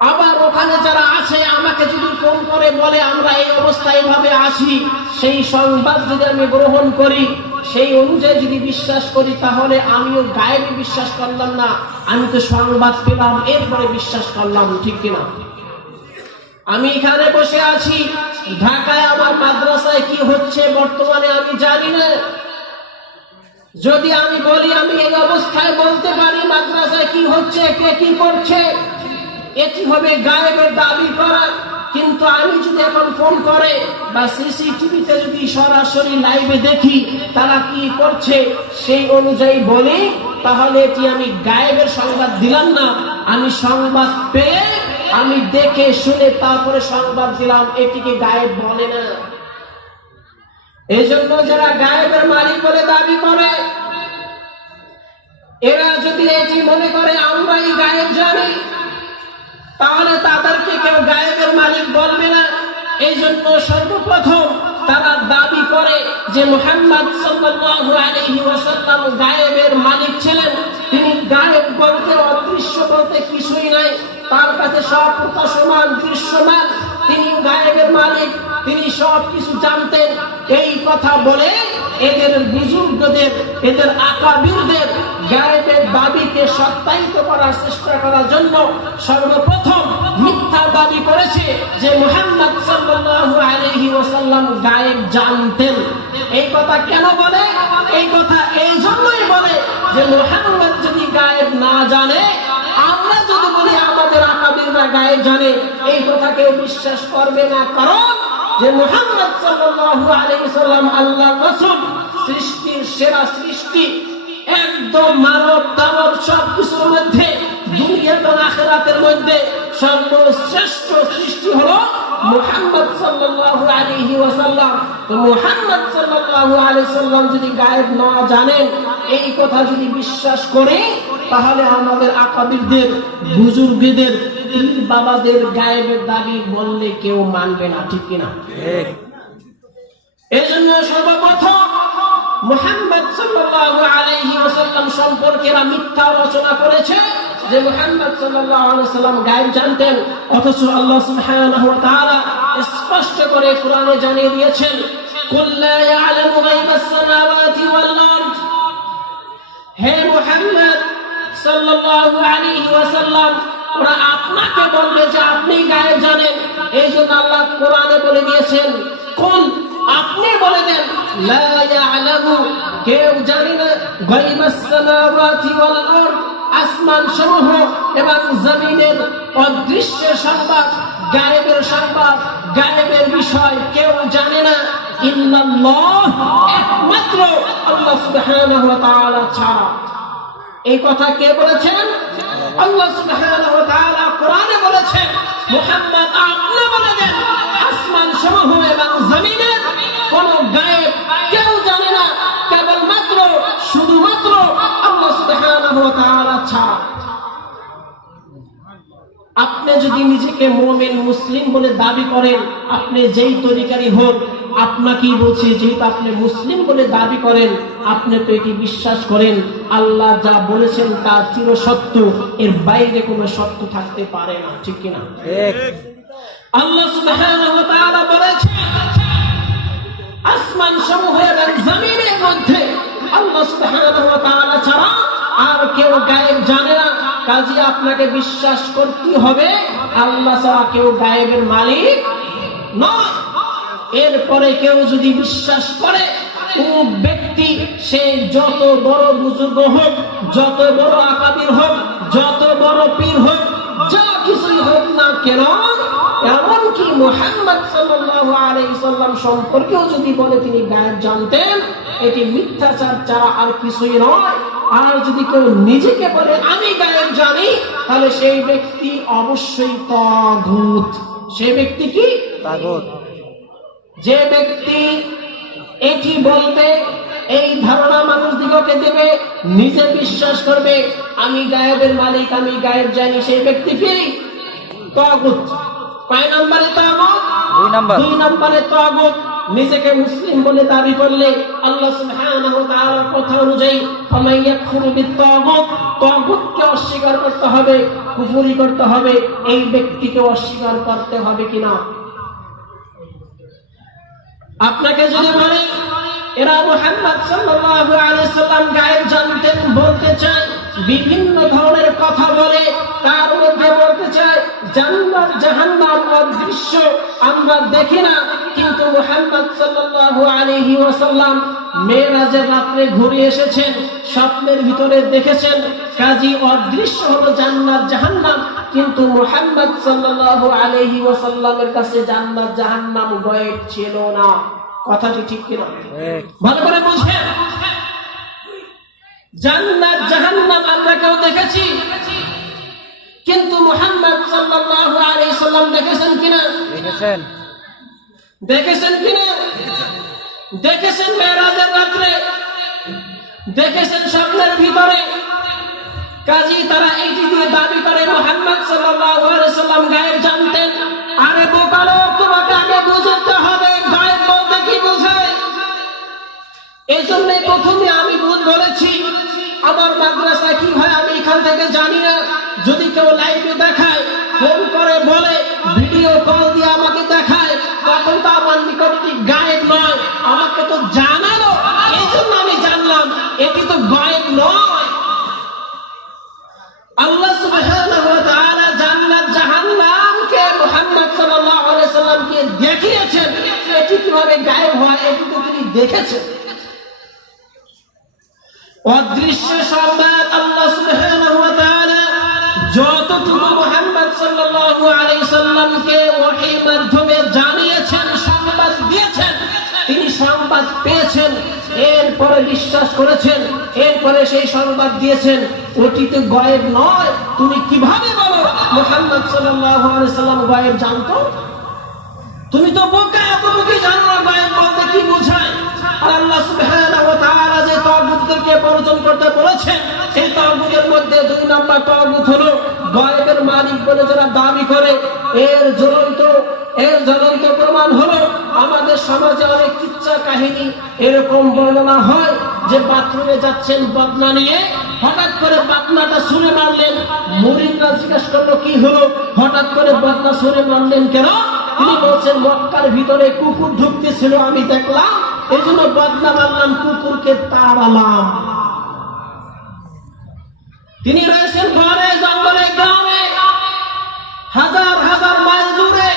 আবার ওখানে যারা আছে আমাকে যদি ফোন করে বলে আমরা এই অবস্থায় এভাবে আছি, সেই সংবাদ যদি আমি গ্রহণ করি, সেই অনুযায়ী যদি বিশ্বাস করি, তাহলে আমিও গায়েবে বিশ্বাস করলাম না, আমি তো সংবাদ পেলাম এরপরে বিশ্বাস করলাম, ঠিক কিনা? আমি এখানে বসে আছি, ঢাকায় আমার মাদ্রাসায় কি হচ্ছে বর্তমানে আমি জানি না। যদি আমি বলি আমি এই অবস্থায় বলতে পারি মাদ্রাসায় কি হচ্ছে, কে কি করছে, এটি হবে গায়েবের দাবি করা। কিন্তু আমি যদি এখন ফোন করে বা সিসিটিভিতে যদি সরাসরি লাইভে দেখি তারা কি করছে, সেই অনুযায়ী বলি, তাহলে এটি আমি গায়েবের সংবাদ দিলাম না, আমি সংবাদ পেয়ে আমি দেখে শুনে তারপরে সংবাদ দিলাম, এটিকে গায়েব বলে না। এই জন্য যারা গায়েবের মালিক বলে দাবি করে, এরা যদি এটি মনে করে আমরাই গায়েব জানি, তাহলে তাদেরকে কেউ গায়েবের মালিক বলবে না। এই জন্য সর্বপ্রথম তারা দাবি করে যে মুহাম্মদ সাল্লাল্লাহু আলাইহি ওয়াসাল্লাম গায়েবের মালিক ছিলেন। তিনি গায়েব বলতে, অদৃশ্য বলতে কিছুই নাই, তার কাছে সব প্রকাশমান, দৃশ্যমান। তিনি গায়েবের মালিক, তিনি সব কিছু জানতেন। এই কথা বলে এদের বুজুর্গদের, এদের আকাবিরদের গায়েবের দাবিকে সত্যায়িত করার চেষ্টা করার জন্য সর্বপ্রথম মিথ্যা দাবি করেছে যে মুহাম্মদ সাল্লাল্লাহু আলাইহি ওয়াসাল্লাম গায়েব জানতেন। এই কথা কেন বলে? এই কথা এই জন্যই বলে যে মুহাম্মদ যদি গায়েব না জানে, আমরা যদি বলি আমাদের আকাবিররা গায়েব জানে, এই কথা কেউ বিশ্বাস করবে না। কারণ যে মুহাম্মদ সাল্লাল্লাহু আলাইহি ওয়াসাল্লাম আল্লাহর রাসূল, সৃষ্টির সেরা সৃষ্টি, একদম মানব দানব সবকিছুর মধ্যে, দুনিয়া এবং আখিরাতের মধ্যে সর্বশ্রেষ্ঠ সৃষ্টি হলো মুহাম্মদ সাল্লাল্লাহু আলাইহি ওয়াসাল্লাম। তো মুহাম্মদ সাল্লাল্লাহু আলাইহি ওয়াসাল্লাম যদি গায়েব না জানেন, এই কথা যদি বিশ্বাস করে, তাহলে আমাদের আকাবিরদের, বুজুর্গদের, পীর বাবাদের গায়েবের দাবি বললে কেউ মানবে না, ঠিক কিনা? এজন্য সর্বপ্রথম মুহাম্মদ সাল্লাল্লাহু আলাইহি ওয়াসাল্লাম সম্পর্কে এরা মিথ্যা রচনা করেছে যে মুহাম্মদ সাল্লাল্লাহু আলাইহি ওয়াসাল্লাম গায়েব জানতেন। অথচ আল্লাহ সুবহানাহু ওয়া তাআলা স্পষ্ট করে কোরআনে জানিয়ে দিয়েছেন, কুল লা ইয়ালামু গায়বাস সামাওয়াতি ওয়াল আরদ। হে মুহাম্মদ সাল্লাল্লাহু আলাইহি ওয়াসাল্লাম, ওরা আপনাকে বলবে যে আপনি গায়েব জানেন। এই জন্য আল্লাহ কোরআনে বলে দিয়েছেন, কুল, আপনি বলে দেন, লা ইয়ালামু, কেউ জানে না, গায়বাস সামাওয়াতি ওয়াল আরদ, আসমান সমূহ এবং জমিনের অদৃশ্য সংবাদ, গায়েবের সংবাদ, গায়েবের বিষয় কেউ জানে না, ইল্লাল্লাহ, একমাত্র আল্লাহ সুবহানাহু ওয়া তাআলা ছাড়া। এই কথা কে বলেছেন? আল্লাহ সুবহানাহু ওয়া তাআলা কোরআনে বলেছেন, মুহাম্মদ আপনি বলে দেন, আসমান সমূহ এবং জমিনের কোন গায়েব কেউ জানে না, কেবলমাত্র শুধুমাত্র আল্লাহ সুবহানাহু ওয়া তাআলা ছাড়া। আপনি যদি নিজেকে মুমিন মুসলিম বলে দাবি করেন, আপনি যেই তরিকারই হোক, আপনাকেই বলছি, যেহেতু আপনি মুসলিম বলে দাবি করেন, আপনি তো এটি বিশ্বাস করেন আল্লাহ যা বলেছেন তা চিরসত্য, এর বাইরে কোনো সত্য থাকতে পারে না, ঠিক কিনা? আল্লাহ সুবহানাহু ওয়া তাআলা বলেছেন, আসমান সমূহ এবং জমিনের মধ্যে আল্লাহ সুবহানাহু ওয়া তাআলা ছাড়া আর কেউ গায়েব জানে না। কাজে আপনাকে বিশ্বাস করতে হবে আল্লাহ ছাড়া কেউ গায়েবের মালিক নয়। এরপরে কেউ যদি বিশ্বাস করে কোন ব্যক্তি, সে যত বড় বুজুর্গ হোক, যত বড় আকাবির হোক, যত বড় পীর হোক, যা কিছুই হোক না কেন, এমনকি মুহাম্মদ সাল্লাল্লাহু আলাইহি ওয়াসাল্লাম সম্পর্কেও যদি বলে তিনি গায়েব জানতেন, এটি মিথ্যাচার ছাড়া আর কিছুই নয়। আর যদি কেউ নিজেকে বলে আমি গায়েব জানি, তাহলে সেই ব্যক্তি অবশ্যই তাগুত। সেই ব্যক্তি কি? তাগুত। যে ব্যক্তি এটি বলবে, এই ধারণা মানুষ দিগকে দেবে, নিজে বিশ্বাস করবে আমি গায়েবের মালিক, আমি গায়েব জানি, সেই ব্যক্তি কি? তাগুত। কয় নম্বরে তাগুত? 2 নাম্বার। 2 নম্বরে তাগুত নিজেকে মুসলিম বলে দাবি করলে আল্লাহ সুবহানাহু ওয়া তাআলার কথা অনুযায়ী ফামান ইয়াকফুরু বিত-তাগুত, তাগুতকে অস্বীকার করতে হবে, কুফরি করতে হবে, এই ব্যক্তিকে অস্বীকার করতে হবে কিনা? আপনাকে যদি বলে এরা মুহাম্মদ সাল্লাল্লাহু আলাইহি ওয়াসাল্লাম গায়েব জানতেন বলতে চায়, বিভিন্ন ধরনের কথা বলে, তার মধ্যে বলতে চায় জান্নাত জাহান্নাম অদৃশ্য, আমরা দেখি না, কিন্তু মুহাম্মদ সাল্লাল্লাহু আলাইহি ওয়াসাল্লাম মেরাজের রাতে ঘুরে এসেছেন, স্বপ্নের ভিতরে দেখেছেন, কাজী অদৃশ্য হলো জান্নাত জাহান্নাম, কিন্তু মুহাম্মদ সাল্লাল্লাহু আলাইহি ওয়াসাল্লামের কাছে জান্নাত জাহান্নাম গায়েব ছিল না। কথাটি ঠিক কিনা? ভালো করে বুঝেন। জান্নাত জাহান্নাম আমরা কেউ দেখেছি, কিন্তু মুহাম্মদ সাল্লাল্লাহু আলাইহি ওয়াসাল্লাম দেখেছেন কিনা? দেখেছেন। দেখেছেন কিনা? দেখেছেন মেরাজের রাতে, দেখেছেন স্বপ্নের ভিতরে। কাজী তারা এইটি দিয়ে দাবি করে মুহাম্মদ সাল্লাল্লাহু আলাইহি ওয়াসাল্লাম গায়েব জানতেন। আরে বোকা লোক, তোমাকে আগে বুঝতে হবে গায়েব বলতে কি বোঝায়। এজন্যই প্রথমে আমি বলেছি আমার মাদ্রাসা কি হয় আমি এখান থেকে জানি না। যদি কেউ লাইভে দেখায়, ফোন করে বলে, ভিডিও কল দিয়ে আমাকে দেখায়, তখন তো আমার নিকটটি গায়েব নয়, আমাকে তো জানালো দেখেছেন? অদৃশ্য সংবাদ আল্লাহ সুবহানাহু ওয়া তাআলা যতটুকু মুহাম্মদ সাল্লাল্লাহু আলাইহি সাল্লামকে ওহীর মাধ্যমে জানিয়েছেন, সংবাদ দিয়েছেন, তিনি সংবাদ পেয়েছেন, এরপরে বিশ্বাস করেছেন, এরপরে সেই সংবাদ দিয়েছেন। ওটি তো গায়েব নয়। তুমি কিভাবে বলো মুহাম্মদ সাল্লাল্লাহু আলাইহি সাল্লাম গায়েব জানতো? তুমি তো বোকা, এতটুকু জানো না গায়েব বলতে কি বোঝায়। আর আল্লাহ সুবহানাহু ওয়া তাআলা যে তাগুতদেরকে বর্জন করতে বলেছেন, এই তাগুতের মধ্যে 2 নম্বর তাগুত হলো গায়েবের মালিক বলে যারা দাবি করে। এর জ্বলন্ত প্রমাণ হলো আমাদের সমাজে অনেক কিচ্ছা কাহিনী এরকম বর্ণনা হয় যে বাথরুমে যাচ্ছেন বদনা নিয়ে, হঠাৎ করে বদনাটা ছুঁড়ে মারলেন। মুরিদরা জিজ্ঞাসা করলো কি হলো, হঠাৎ করে বদনা ছুঁড়ে মারলেন কেন? তিনি বলছেন মক্কার ভিতরে কুকুর ঢুকতেছিল, আমি দেখলাম, এই জন্য বদনা মারলাম, কুকুরকে তাড়ালাম। তিনি রয়েছেন ঘরে, জঙ্গলে, গ্রামে, হাজার হাজার মাইল দূরে।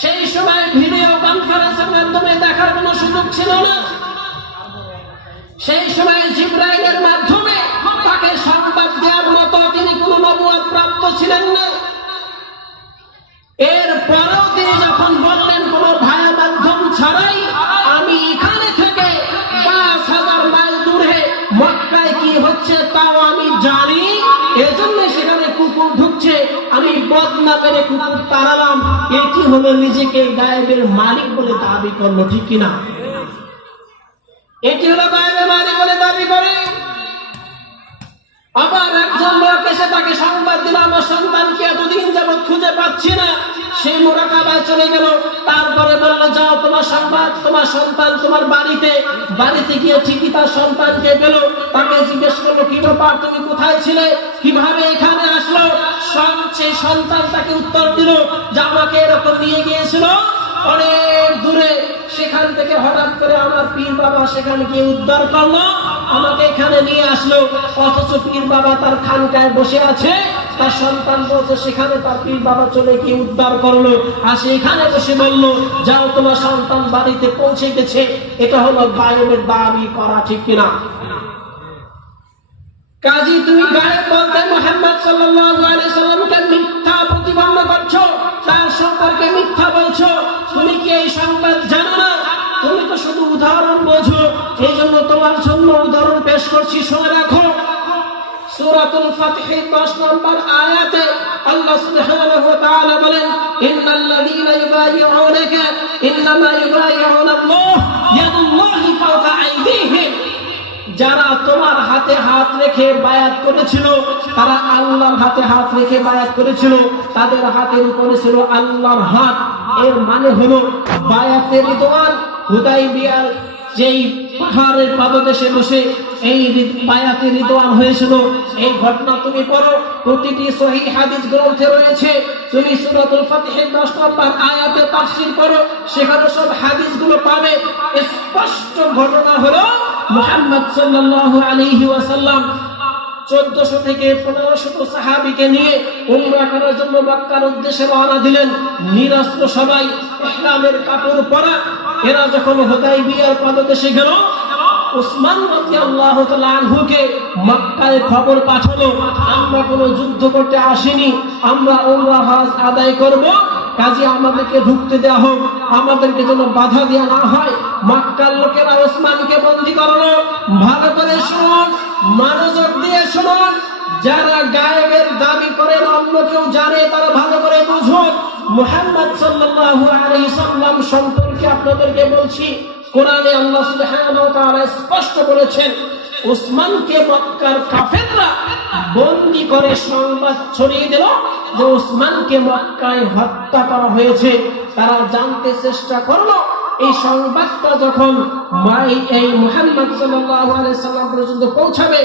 সেই সময় ভিডিও কনফারেন্সের মাধ্যমে দেখার কোনো সুযোগ ছিল না। সেই সময় জিবরাইলের মাধ্যমে তাকে সংবাদ দেওয়ার মতো তিনি কোনো নবুয়ত প্রাপ্ত ছিলেন না। এরপরেও তিনি যখন বললেন কোন ভায়া মাধ্যম ছাড়াই আমি এখানে থেকে ৫,০০০ মাইল দূরে মক্কায় কি হচ্ছে তাও আমি জানি, এজন্য সেখানে কুকুর ঢুকছে, আমি বদনা মেরে কুকুর তাড়ালাম। এটি হলো নিজেকে গায়েবের মালিক বলে দাবি করলো, ঠিক কিনা? এটি হলো গায়েবের মালিক বলে দাবি করে। আবার একজন লোক এসে তাকে সংবাদ দিল, আমার সন্তানকে এতদিন যাবৎ খুঁজে পাচ্ছি না। সেই মুরাকাবায় চলে গেল। তারপরে বলল যাও তোমার সংবাদ, তোমার সন্তান তোমার বাড়িতে গিয়ে ঠিকই তার সন্তানকে পেল। তাকে জিজ্ঞেস করলো কি ব্যাপার, তুমি কোথায় ছিলে, কিভাবে এখানে আসলো? সেই সন্তান তাকে উত্তর দিল যে আমাকে এরকম নিয়ে গিয়েছিল অনেক দূরে, সেখান থেকে হঠাৎ করে আমার পীর বাবা সেখানে গিয়ে উদ্ধার করলো, আমাকে এখানে নিয়ে আসলো। অথচ পীর বাবা তার খানকায় বসে আছে। তার সন্তান বলছে সেখানে তার পীর বাবা চলে গিয়ে উদ্ধার করলো, আর সেখানে বসে বললো যাও তোমার সন্তান বাড়িতে পৌঁছে গেছে। এটা হলো গায়েবের দাবি করা, ঠিক কিনা? কাজী তুমি গায়েব বলতে মুহাম্মদ সাল্লাল্লাহু আলাইহি সাল্লামকে মিথ্যা প্রতিপন্ন করছো, তার সম্পর্কে মিথ্যা বলছো। তুমি কি এই সংবাদ জানো না? তুমি তো শুধু উদাহরণ বোঝো। এই জন্য তোমার জন্য উদাহরণ পেশ করছি, শুনে রাখো। সূরাতুল ফাতহে 10 নম্বর আয়াতে আল্লাহ সুবহানাহু ওয়া তাআলা বলেন ইন্নাল্লাযীনা ইউবাইয়ুনাকা ইন্নামা ইউবাইয়ুনাল্লাহ ইয়াদুল্লাহি ফাওকা আইদিহিম। যারা তোমার হাতে হাত রেখে বায়াত করেছিল তারা আল্লাহর হাতে হাত রেখে বায়াত করেছিল, তাদের হাতের উপরে ছিল আল্লাহর হাত। এর মানে হলো বায়াতের রিদওয়ান হুদাইবিয়ার যেই পাহাড়ের পাদদেশে বসে এই বায়াতের রিদওয়ান হয়েছিল। এই ঘটনা তুমি পড়ো, প্রতিটি সহিহ হাদিস গ্রন্থে রয়েছে। তুমি সূরাতুল ফাতহের 10 নম্বর আয়াতে তাফসীর করো, সেখানে সব হাদিসগুলো পাবে। স্পষ্ট ঘটনা হলো মুহাম্মদ সাল্লাল্লাহু আলাইহি ওয়াসাল্লাম 1400 থেকে 1500 সাহাবীকে নিয়ে উমরা করার জন্য মক্কার উদ্দেশ্যে রওনা দিলেন। নিরস্ত্র সবাই, ইহরামের কাপড় পরা। এরা যখন হুদাইবিয়ার পাদদেশে গেল, উসমান রাদিয়াল্লাহু তাআলা আনহুকে মক্কায় খবর পাঠালো আমরা কোনো যুদ্ধ করতে আসিনি, আমরা উমরা হজ আদায় করব, কাজে আমাদেরকে ঢুকতে দেওয়া হোক, আমাদেরকে যেন বাধা দেওয়া না হয়। মক্কার লোকেরা ওসমানকে বন্দী করলো। ভালো করে শুনুন, মনোযোগ দিয়ে শুনুন। যারা গায়েবের দাবি করেন অন্য কেউ জানে তারা ভালো করে বুঝুন। মুহাম্মদ সাল্লাল্লাহু আলাইহি সাল্লাম সম্পর্কে আপনাদেরকে বলছি, কোরআনে আল্লাহ সুবহানাহু ওয়া তাআলা স্পষ্ট বলেছেন উসমানকে মক্কার কাফেররা বন্দী করে সংবাদ ছড়িয়ে দিল যে উসমানকে মক্কায় হত্যা করা হয়েছে। তারা জানতে চেষ্টা করলো। এই সংবাদটা যখন এই মুহাম্মদ সাল্লাল্লাহু আলাইহি সাল্লাম পর্যন্ত পৌঁছাবে,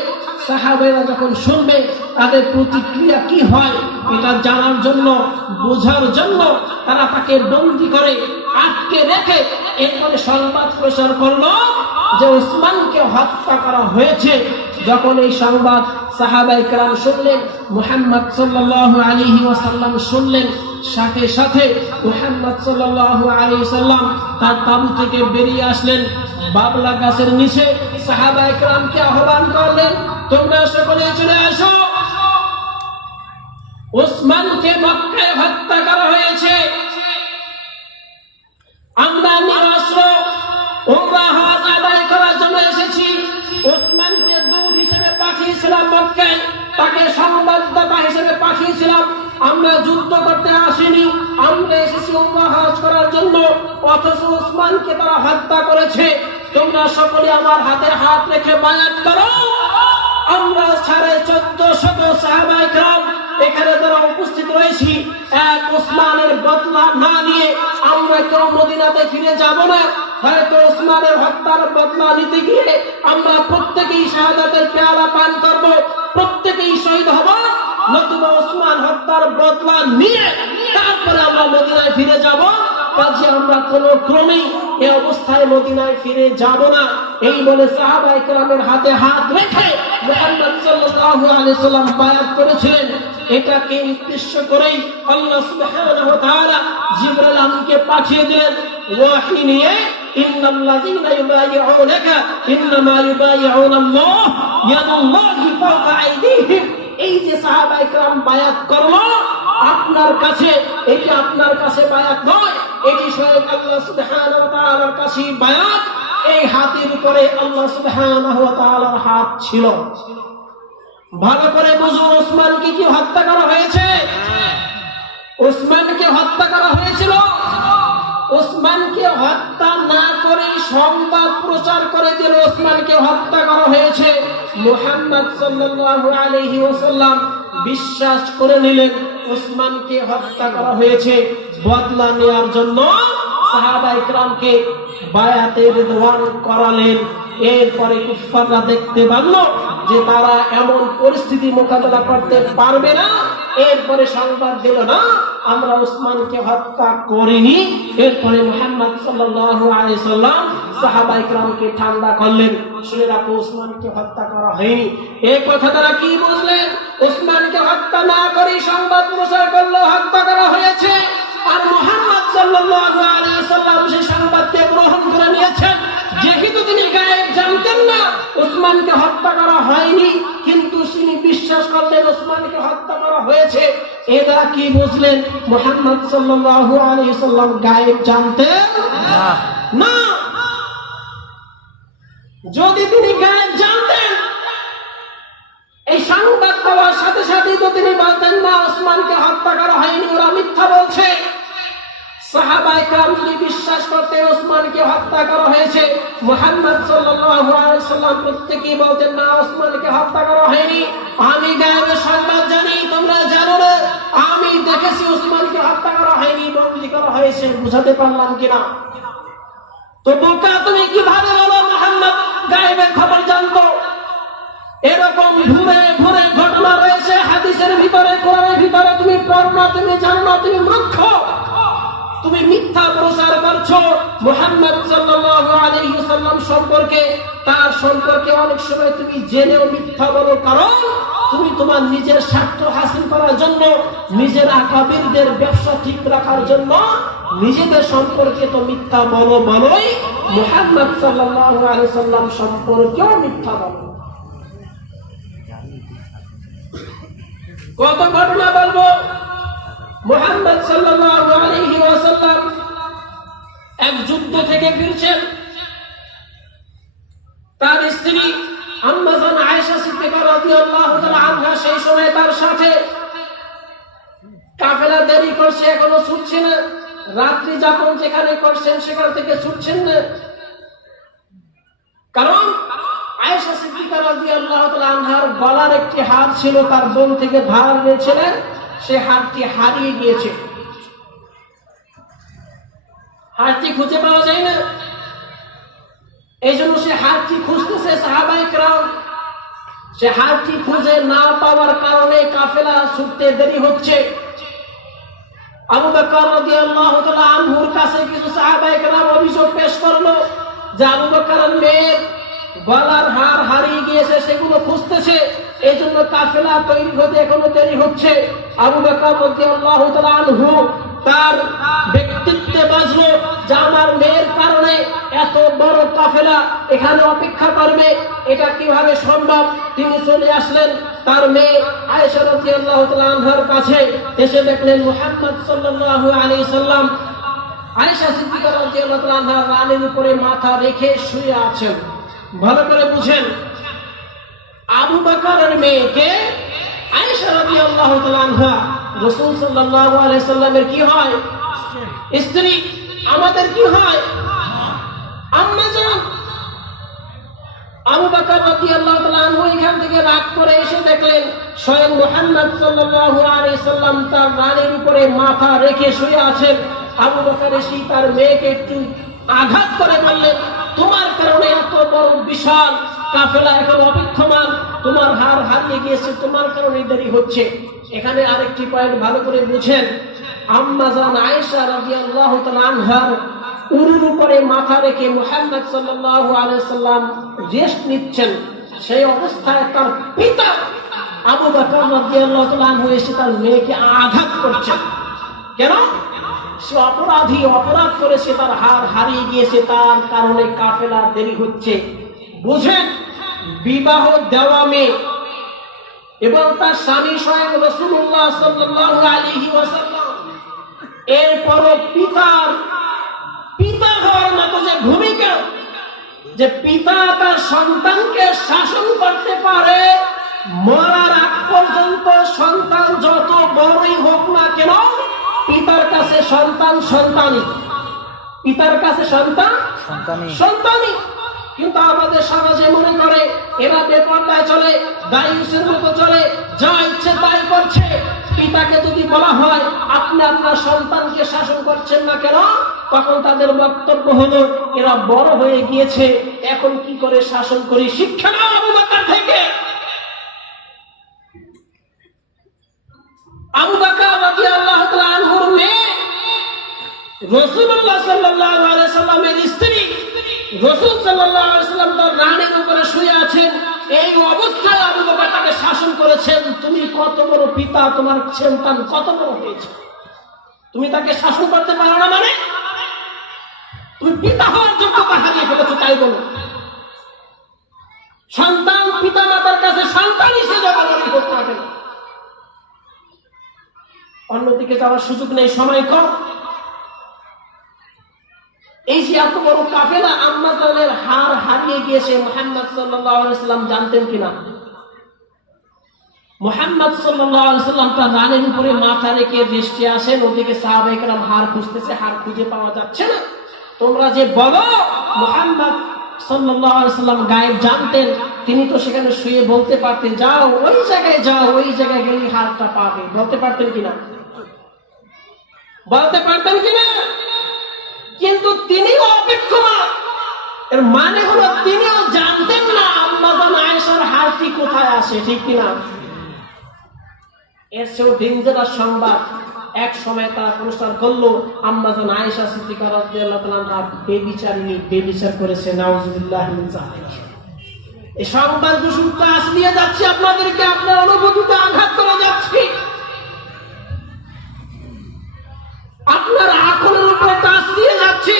সাহাবারা যখন শুনবে তাদের প্রতিক্রিয়া কি হয় এটা জানার জন্য, বোঝার জন্য তারা তাকে বন্দী করে আটকে রেখে এরপরে সংবাদ প্রচার করলো যে উসমানকে হত্যা করা হয়েছে। যখন এই সংবাদ সাহাবায়ে কেরাম শুনলেন, মুহাম্মদ সাল্লাল্লাহু আলাইহি ওয়াসাল্লাম শুনলেন, সাথে সাথে মুহাম্মদ সাল্লাল্লাহু আলাইহি ওয়াসাল্লাম তার তাঁবু থেকে বেরিয়ে আসলেন। বাবলা গাছের নিচে সাহাবায়ে কেরামকে আহ্বান করলেন, তোমরা সকলে চলে আসো, ওসমানকে মক্কায় হত্যা করা হয়েছে। আমরা নিরস্ত্র উমরা হজ আদায় করার জন্য এসেছি। ওসমানকে দূত হিসেবে পাঠিয়েছিলাম মক্কায়, তাকে সংবাদদাতা হিসেবে পাঠিয়েছিলাম। আমরা যুদ্ধ করতে আসিনি, আমরা এসেছি উমরা হজ করার জন্য, অথচ ওসমানকে তারা হত্যা করেছে। তোমরা সকলে আমার হাতে হাত রেখে বায়াত করো। আমরা 1450 সাহাবায়ে কেরাম এখানে যারা উপস্থিত রয়েছি, এক ওসমানের বদলা না নিয়ে আমরা কেউ মদিনাতে ফিরে যাব না। হয়তো ওসমানের হত্যার বদলা নিতে গিয়ে আমরা প্রত্যেকেই শাহাদাতের পেয়ালা পান করব, প্রত্যেকেই শহীদ হব, নতুবা ওসমান হত্যার বদলা নিয়ে তারপরে আমরা মদিনায় ফিরে যাব। কাজে আমরা কোনো ক্রমেই এই অবস্থায় মদিনায় ফিরে যাব না। এই বলে সাহাবায়ে কেরামের হাতে হাত রেখে মুহাম্মদ সাল্লাল্লাহু আলাইহি সাল্লাম বায়াত করেছিলেন। এটাকে উদ্দেশ্য করেই আল্লাহ সুবহানাহু ওয়া তাআলা জিবরাইল আমিনকে পাঠিয়ে দিলেন ওয়াহী নিয়ে, ইন্নাল্লাযীনা ইউবাইউনাকা ইন্নামা ইউবাইউনাল্লাহ ইয়াদুল্লাহি ফাওকা আইদিহিম। এই যে সাহাবায়ে কেরাম বায়াত করলো আপনার কাছে, এটি আপনার কাছে বায়াত নয়, এটি স্বয়ং আল্লাহ সুবহানাহু ওয়া তাআলার কাছে বায়াত। এই হাতের উপরে আল্লাহ সুবহানাহু ওয়া তাআলার হাত ছিল। ভালো করে বুঝুন, ওসমানকে কি হত্যা করা হয়েছে? ওসমানকে হত্যা করা হয়েছিল। ওসমানকে হত্যা না করে সংবাদ প্রচার করে দিল ওসমানকে হত্যা করা হয়েছে। মুহাম্মদ সাল্লাল্লাহু আলাইহি ওয়াসাল্লাম বিশ্বাস করে নিলেন ওসমানকে হত্যা করা হয়েছে। বদলা নেওয়ার জন্য সাহাবায়ে কেরামকে বায়াতে রিদওয়ান করালেন। এরপরে কুফফাররা দেখতে পারল যে তারা এমন পরিস্থিতি মোকাবেলা করতে পারবে না। এরপরে সংবাদ দিল, না, আমরা ওসমানকে হত্যা করিনি। এরপরে মুহাম্মদ সাল্লাল্লাহু আলাইহি সাল্লাম সাহাবায়ে কেরামকে ঠান্ডা করলেন, শুনে রাখো ওসমানকে হত্যা করা হয়নি। এই কথা তারা কি বুঝলেন? ওসমানকে হত্যা না করে সংবাদ প্রচার করলো হত্যা করা হয়েছে, আর মুহাম্মদ সাল্লাল্লাহু আলাইহি সাল্লাম সেই সংবাদকে গ্রহণ করে নিয়েছেন। যেহেতু তিনি গায়েব জানতেন না ওসমানকে হত্যা করা হয়নি, কিন্তু তিনি বিশ্বাস করলেন ওসমানকে হত্যা করা হয়েছে। এরা কি বুঝলেন? মুহাম্মদ সাল্লাল্লাহু আলাইহি সাল্লাম গায়েব জানতেন না। যদি তিনি গায়েব জানতেন, এই সংবাদ পাওয়ার সাথে সাথে তো তিনি বলতেন না ওসমানকে হত্যা করা হয়নি, ওরা মিথ্যা বলছে। সাহাবায়ে কেরাম যদি বিশ্বাস করতেন ওসমানকে হত্যা করা হয়েছে, মুহাম্মদ সাল্লাল্লাহু আলাইহি সাল্লাম প্রত্যেকেই বলতেন না ওসমানকে হত্যা করা হয়নি, আমি গায়েবের সংবাদ জানি, তোমরা জানো না, আমি দেখেছি ওসমানকে হত্যা করা হয়নি, বন্দী করা হয়েছে। বুঝাতে পারলাম কিনা? তো বোকা তুমি কিভাবে বলো মুহাম্মদ গায়েবের খবর জানতো? এরকম ঘুরে ঘুরে ঘটনা রয়েছে হাদিসের ভিতরে, কোরআনের ভিতরে, তুমি পড়ো না, তুমি জানো না, তুমি মূর্খ, তুমি মিথ্যা প্রচার করছো মুহাম্মদ সাল্লাল্লাহু আলাইহি ওয়াসাল্লাম সম্পর্কে। তার সম্পর্কে অনেক সময় তুমি জেনেও মিথ্যা বলো, কারণ তুমি তোমার নিজের স্বার্থ হাসিল করার জন্য, নিজের আকাবিরদের ব্যবসা ঠিক রাখার জন্য নিজেদের সম্পর্কে তো মিথ্যা বলোই, মুহাম্মদ সাল্লাল্লাহু আলাইহি ওয়াসাল্লাম সম্পর্কেও মিথ্যা বলো। কত ঘটনা বলবো। মুহাম্মদ সাল্লাল্লাহু আলাইহি ওয়াসাল্লাম এক যুদ্ধ থেকে ফিরছেন, তার স্ত্রী আম্মা জান আয়েশা সিদ্দিকা রাদিয়াল্লাহু তাআলা আনহা সেই সময় তার সাথে। কাফেলা দেরি করছে, এখনো ছুটছে না, রাত্রি যাপন যেখানে করছেন সেখান থেকে ছুটছেন না, কারণ আয়েশা সিদ্দিকা রাদিয়াল্লাহু তাআলা আনহার গলার একটি হার ছিল, তার বোন থেকে ধার নিয়েছিলেন, সে হারটি হারিয়ে গিয়েছে। হারটি খুঁজে পাওয়া যায় না, এই জন্য সে হারটি খুঁজতেছে। সাহাবায়ে কেরাম সে হারটি খুঁজে না পাওয়ার কারণে কাফেলা ছুটতে দেরি হচ্ছে। আবু বকর রাদিয়াল্লাহু তাআলা আনহুর কাছে কিছু সাহাবায়ে কেরাম অভিযোগ পেশ করলো যে আবু বকরের মেয়ের গলার হার হারিয়ে গিয়েছে, সেগুলো খুঁজতেছে, এই জন্য কাফেলা তৈরি হতে এখনো দেরি হচ্ছে। আবু বকর রাদিয়াল্লাহু তাআলা আনহু তার ব্যক্তিত্বে বাজলো যে আমার মেয়ের কারণে এত বড় কাফেলা এখানে অপেক্ষা করবে, এটা কিভাবে সম্ভব। তিনি চলে আসলেন তার মেয়ে আয়েশা রাদিয়াল্লাহু তাআলা আনহার কাছে, এসে দেখলেন মুহাম্মদ সাল্লাল্লাহু আলাইহি সাল্লাম আয়েশা সিদ্দিকা রাদিয়াল্লাহু তাআলা আনহার রানের উপরে মাথা রেখে শুয়ে আছেন। ভালো করে বুঝেন, আবু বকরের মেয়েকে আয়েশা রাদিয়াল্লাহু তাআলা আনহা রাসূল সাল্লাল্লাহু আলাইহি সাল্লামের কি হয়? স্ত্রী। আমাদের কি হয়? আম্মা জান। আবু বকর রাদিয়াল্লাহু তাআলা আনহু এখান থেকে রাগ করে এসে দেখলেন স্বয়ং মুহাম্মদ সাল্লাল্লাহু আলাইহি সাল্লাম তার রানের উপরে মাথা রেখে শুয়ে আছেন। আবু বকর এসে তার মেয়েকে একটু আঘাত করে বললেন, তোমার কারণে এত বড় বিশাল কাফেলা এখন অপেক্ষমান, তোমার হার হারিয়ে গিয়েছে, তোমার কারণে দেরি হচ্ছে। এখানে আরেকটি পয়েন্ট ভালো করে বুঝেন, আম্মা জান আয়েশা রাদিয়াল্লাহু তাআলা আনহার উরুর উপরে মাথা রেখে মুহাম্মদ সাল্লাল্লাহু আলাইহি সাল্লাম রেস্ট নিচ্ছেন, সেই অবস্থায় তার পিতা আবু বকর রাদিয়াল্লাহু তাআলা আনহু এসে তার মেয়েকে আঘাত করছেন। কেন? সে অপরাধী, অপরাধ করেছে, তার হার হারিয়ে গিয়েছে, তার কারণে কাফেলা দেরি হচ্ছে। বুঝেন, বিবাহ দেওয়া মেয়ে এবং তার স্বামী স্বয়ং রাসূলুল্লাহ সাল্লাল্লাহু আলাইহি ওয়াসাল্লাম, এরপরও পিতা হওয়ার মতো যে ভূমিকা, যে পিতা তার সন্তানকে শাসন করতে পারে, মরার আগ পর্যন্ত সন্তান যত বড়ই হোক না কেন, পিতার কাছে সন্তান সন্তানই, পিতার কাছে সন্তান সন্তানই। কিন্তু আমাদের সমাজে মনে করে এরা বেপরদায় চলে, দায়ুসের মতো চলে, যা ইচ্ছে তাই করছে। পিতাকে যদি বলা হয় আপনি আপনার সন্তানকে শাসন করছেন না কেন, তখন তাদের বক্তব্য হলো এরা বড় হয়ে গিয়েছে, এখন কি করে শাসন করি, শিক্ষা নাও আবু বকর থেকে। আবু বকর রাদিয়াল্লাহু তাআলা আনহুর মেয়ে রাসূলুল্লাহ সাল্লাল্লাহু আলাইহি সাল্লামের স্ত্রী, রাসূল সাল্লাল্লাহু আলাইহি সাল্লাম তার রানের উপরে শুয়ে আছেন, এই অবস্থায় আবু বকর তাকে শাসন করেছেন, তুমি কত বড় পিতা, তোমার সন্তান কত বড় হয়েছে, তুমি তাকে শাসন করতে পারো না, মানে তুমি পিতা হওয়ার যোগ্যতা হারিয়ে ফেলেছো, তাই বলো। সন্তান পিতা মাতার কাছে সন্তান হিসেবে বড়ই হোক না কেন, অন্যদিকে যাওয়ার সুযোগ নেই, সময় কম। এই যে এত বড় কাফেলা, আম্মা জানের হার হারিয়ে গিয়েছে, মুহাম্মদ সাল্লাল্লাহু আলাইহি সাল্লাম জানতেন কিনা? মুহাম্মদ সাল্লাল্লাহু আলাইহি সাল্লাম তার রানের উপরে মাথা রেখে দৃষ্টি আসেন, ওদিকে সাহাবায়ে কেরাম হার খুঁজতেছে, হার খুঁজে পাওয়া যাচ্ছে না। তোমরা যে বলো মুহাম্মদ সাল্লাল্লাহু আলাইহি সাল্লাম গায়েব জানতেন, তিনি তো সেখানে শুয়ে বলতে পারতেন, যাও ওই জায়গায় যাও, ওই জায়গায় গেলে হারটা পাবে, বলতে পারতেন কিনা? বলতে পারতেন কিনা? কিন্তু তিনিও অপেক্ষমান, এর মানে হলো তিনিও জানতেন না আম্মা জান আয়েশার হারটি কোথায় আসে, ঠিক কিনা? এর চেয়েও ডেঞ্জারাস সংবাদ এক সময় তারা প্রচার করলো আম্মা জান আয়েশা সিদ্দিকা রাদিয়াল্লাহু তাআলা আনহা বেবিচারিণী, বেবিচার করেছে, নাউযুবিল্লাহি মিন যালিক। এই সংবাদ দুশুক্ত আসলিয়ে যাচ্ছে আপনাদেরকে, আপনার অনুভূতিতে আঘাত করে যাচ্ছি, আপনার আকলের উপরে টাচ দিয়ে যাচ্ছি।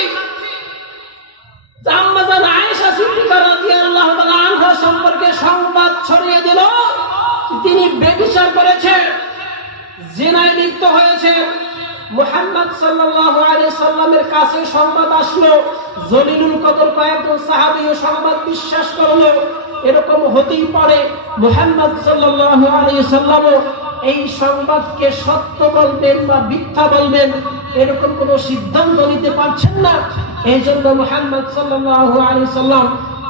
আম্মা জান আয়েশা সিদ্দিকা রাদিয়াল্লাহু তাআলা আনহা সম্পর্কে সংবাদ ছড়িয়ে দিল তিনি বেবিচার করেছে, জিনায় লিপ্ত হয়েছে। মুহাম্মদ সাল্লাল্লাহু আলাইহি সাল্লামের কাছে সংবাদ আসলো, জলিলুল কদর কয়েকজন সাহাবী সংবাদ বিশ্বাস করলো। এরকম হতেই পারে মুহাম্মদ সাল্লাল্লাহু আলাইহি সাল্লাম এই সংবাদকে সত্য বলবেন বা মিথ্যা বলবেন, এরকম কোনো সিদ্ধান্ত নিতে পারছেন না। এই জন্য মুহাম্মদ সাল্লাল্লাহু আলাইহি সাল্লাম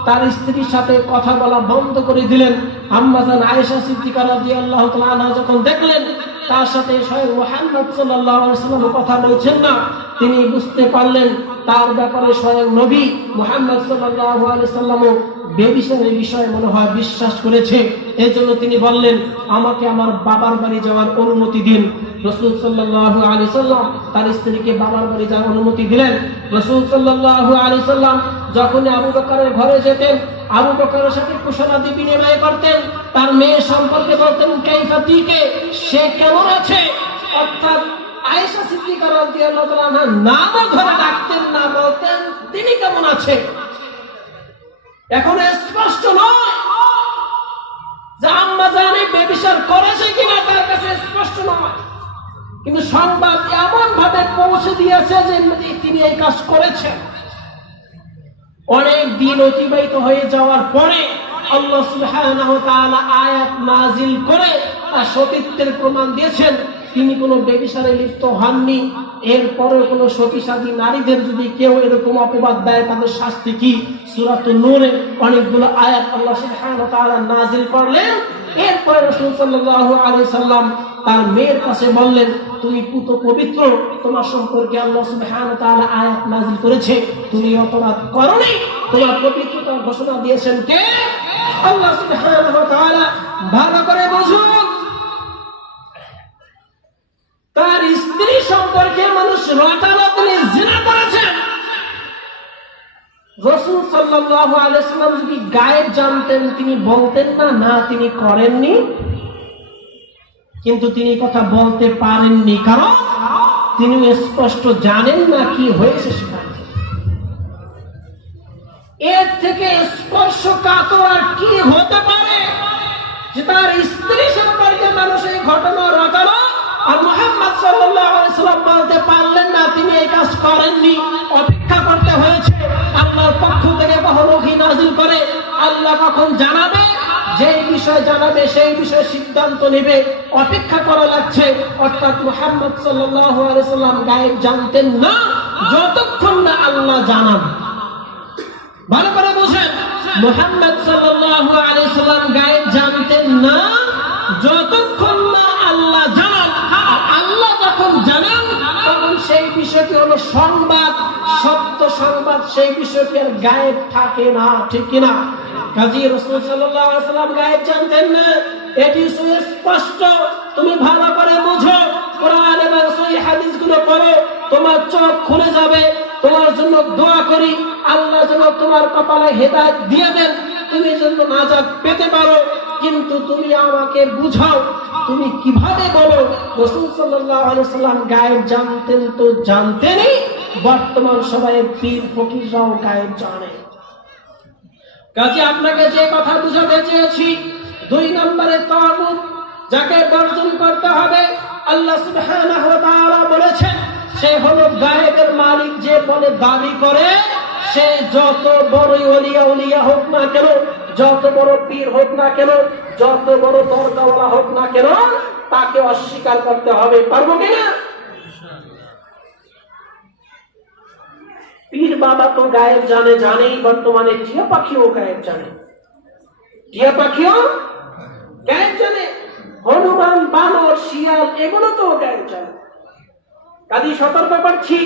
তার স্ত্রীর সাথে কথা বলা বন্ধ করে দিলেন। আম্মা জান আয়েশা সিদ্দিকা রাদিয়াল্লাহু তাআলা আনহা যখন দেখলেন তার সাথে স্বয়ং মুহাম্মদ সাল্লাল্লাহু আলাইহি সাল্লাম কথা বলছেন না, তিনি বুঝতে পারলেন তার ব্যাপারে স্বয়ং নবী মুহাম্মদ সাল্লাল্লাহু আলাইহি সাল্লামও বেবিচারের বিষয়ে মনে হয় বিশ্বাস করেছে। এই জন্য তিনি বললেন, আমাকে আমার বাবার বাড়ি যাওয়ার অনুমতি দিন। রাসূল সাল্লাল্লাহু আলাইহি সাল্লাম তার স্ত্রীকে বাবার বাড়ি যাওয়ার অনুমতি দিলেন। রাসূল সাল্লাল্লাহু আলাইহি সাল্লাম যখন আবু বকরের ঘরে যেতেন, আবু বকরের সাথে কুশলাদি বিনিময় করতেন, তার মেয়ে সম্পর্কে বলতেন কাইফা তিকে, সে কেমন আছে, অর্থাৎ আয়েশা সিদ্দিকা রাদিয়াল্লাহু তাআলা আনহার নামও ধরে ডাকতেন না, বলতেন তিনি কেমন আছেন। এখন স্পষ্ট নয় যে আম্মা জানে ব্যভিচার করেছে কিনা, তার কাছে স্পষ্ট নয়, কিন্তু সংবাদ এমন ভাবে পৌঁছে দিয়েছে যে তিনি এই কাজ করেছেন। অনেক দিন অতিবাহিত হয়ে যাওয়ার পরে আল্লাহ সুবহানাহু ওয়া তাআলা আয়াত নাজিল করে তার সতীত্বের প্রমাণ দিয়েছেন। তিনি কোনো ব্যভিচারে লিপ্ত হননি। এরপরে কোনো সতীসাধী নারীদের যদি কেউ এরকম অপবাদ দেয় তাদের শাস্তি কি, সূরাতুন নূরে অনেকগুলো আয়াত আল্লাহ সুবহানাহু ওয়া তাআলা নাজিল করলেন। এরপরে রাসূল সাল্লাল্লাহু আলাইহি সাল্লাম তার মেয়ের কাছে বললেন, তুমি পুত পবিত্র, তোমার সম্পর্কে আল্লাহ সুবহানাহু ওয়া তাআলা আয়াত নাজিল করেছে, তুমি অপরাধ করনি, তোমার পবিত্রতার ঘোষণা দিয়েছেন কে? আল্লাহ সুবহানাহু ওয়া তাআলা। ভালো করে বুঝুন, তার স্ত্রী সম্পর্কে মানুষ রটালো তিনি জিনা করেছেন। রাসূল সাল্লাল্লাহু আলাইহি সাল্লাম যদি গায়েব জানতেন তিনি বলতেন না, না তিনি করেননি, কিন্তু তিনি কথা বলতে পারেননি, কারণ তিনি স্পষ্ট জানেন না কি হয়েছে সেখানে। এর থেকে স্পর্শকাতর আর কি হতে পারে যে তার স্ত্রী সম্পর্কে মানুষ এই ঘটনা রটালো আর মুহাম্মদ সাল্লাল্লাহু আলাইহি সাল্লাম বলতে পারলেন না তিনি এই কাজ করেননি। অপেক্ষা করতে হয়েছে আল্লাহর পক্ষ থেকে কখন ওহী নাযিল করে, আল্লাহ কখন জানাবে, যেই বিষয় জানাবে সেই বিষয়ে সিদ্ধান্ত নেবে, অপেক্ষা করা লাগছে। অর্থাৎ মুহাম্মদ সাল্লাল্লাহু আলাইহি সাল্লাম গায়েব জানতেন না যতক্ষণ না আল্লাহ জানান। ভালো করে বুঝেন, মুহাম্মদ সাল্লাল্লাহু আলাইহি সাল্লাম গায়েব জানতেন না যতক্ষণ না আল্লাহ জানান। আল্লাহ যখন জানান তখন সেই বিষয়টি হলো সংবাদ, সত্য সংবাদ, সেই বিষয়টি আর গায়েব থাকে না, ঠিক কিনা? কাজী রাসূল সাল্লাল্লাহু আলাইহি সাল্লাম গায়েব জানতেন না, এটি সুস্পষ্ট। তুমি ভালো করে বুঝো, কোরআন এবং সহিহ হাদিসগুলো পড়ো, তোমার চোখ খুলে যাবে। তোমার জন্য দোয়া করি আল্লাহ যেন তোমার কপালে হেদায়েত দিয়ে দেন, তুমি যেন নাজাত পেতে পারো। কিন্তু তুমি আমাকে বুঝাও, তুমি কিভাবে বলো রাসূল সাল্লাল্লাহু আলাইহি সাল্লাম গায়েব জানতেন? তো জানতেনই, বর্তমান সবাই পীর ফকিররাও গায়েব জানে। কাজে আপনাকে যে কথা বুঝাতে চেয়েছি, 2 নম্বরে তাগুত যাকে বর্জন করতে হবে, আল্লাহ সুবহানাহু ওয়া তাআলা বলেছেন সে হলো গায়েবের মালিক। যে বলে দাবি করে, সে যত বড় ওলিয়া হোক না কেন, যত বড় পীর হোক না কেন, যত বড় দরগাওয়ালা হোক না কেন, তাকে অস্বীকার করতে হবে। পারবো কিনা? পীর বাবা তো গায়েব জানেই, বর্তমানে টিয়া পাখিও গায়েব জানে, টিয়া পাখিও গায়েব জানে, হনুমান, বানর, শিয়াল এগুলো তো গায়েব জানে। কাজে সতর্ক করছি,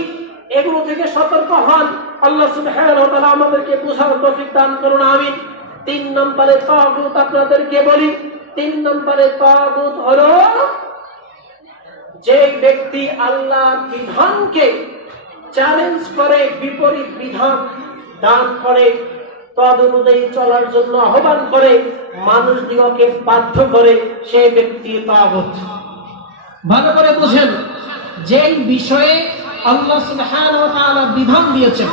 এগুলো থেকে সতর্ক হন। আল্লাহ সুবহানাহু ওয়া তাআলা আমাদেরকে বুঝার তৌফিক দান করুন, আমিন। 3 নম্বরে তাগুত আপনাদেরকে বলি, 3 নম্বরে তাগুত হলো যে ব্যক্তি আল্লাহর বিধানকে চ্যালেঞ্জ করে, বিপরীত বিধান দান করে, তদ অনুযায়ী চলার জন্য আহ্বান করে, মানুষ দিগকে বাধ্য করে, সেই ব্যক্তি তাগুত। ভালো করে বুঝেন, যেই বিষয়ে আল্লাহ সুবহানাহু ওয়া তাআলা বিধান দিয়েছেন,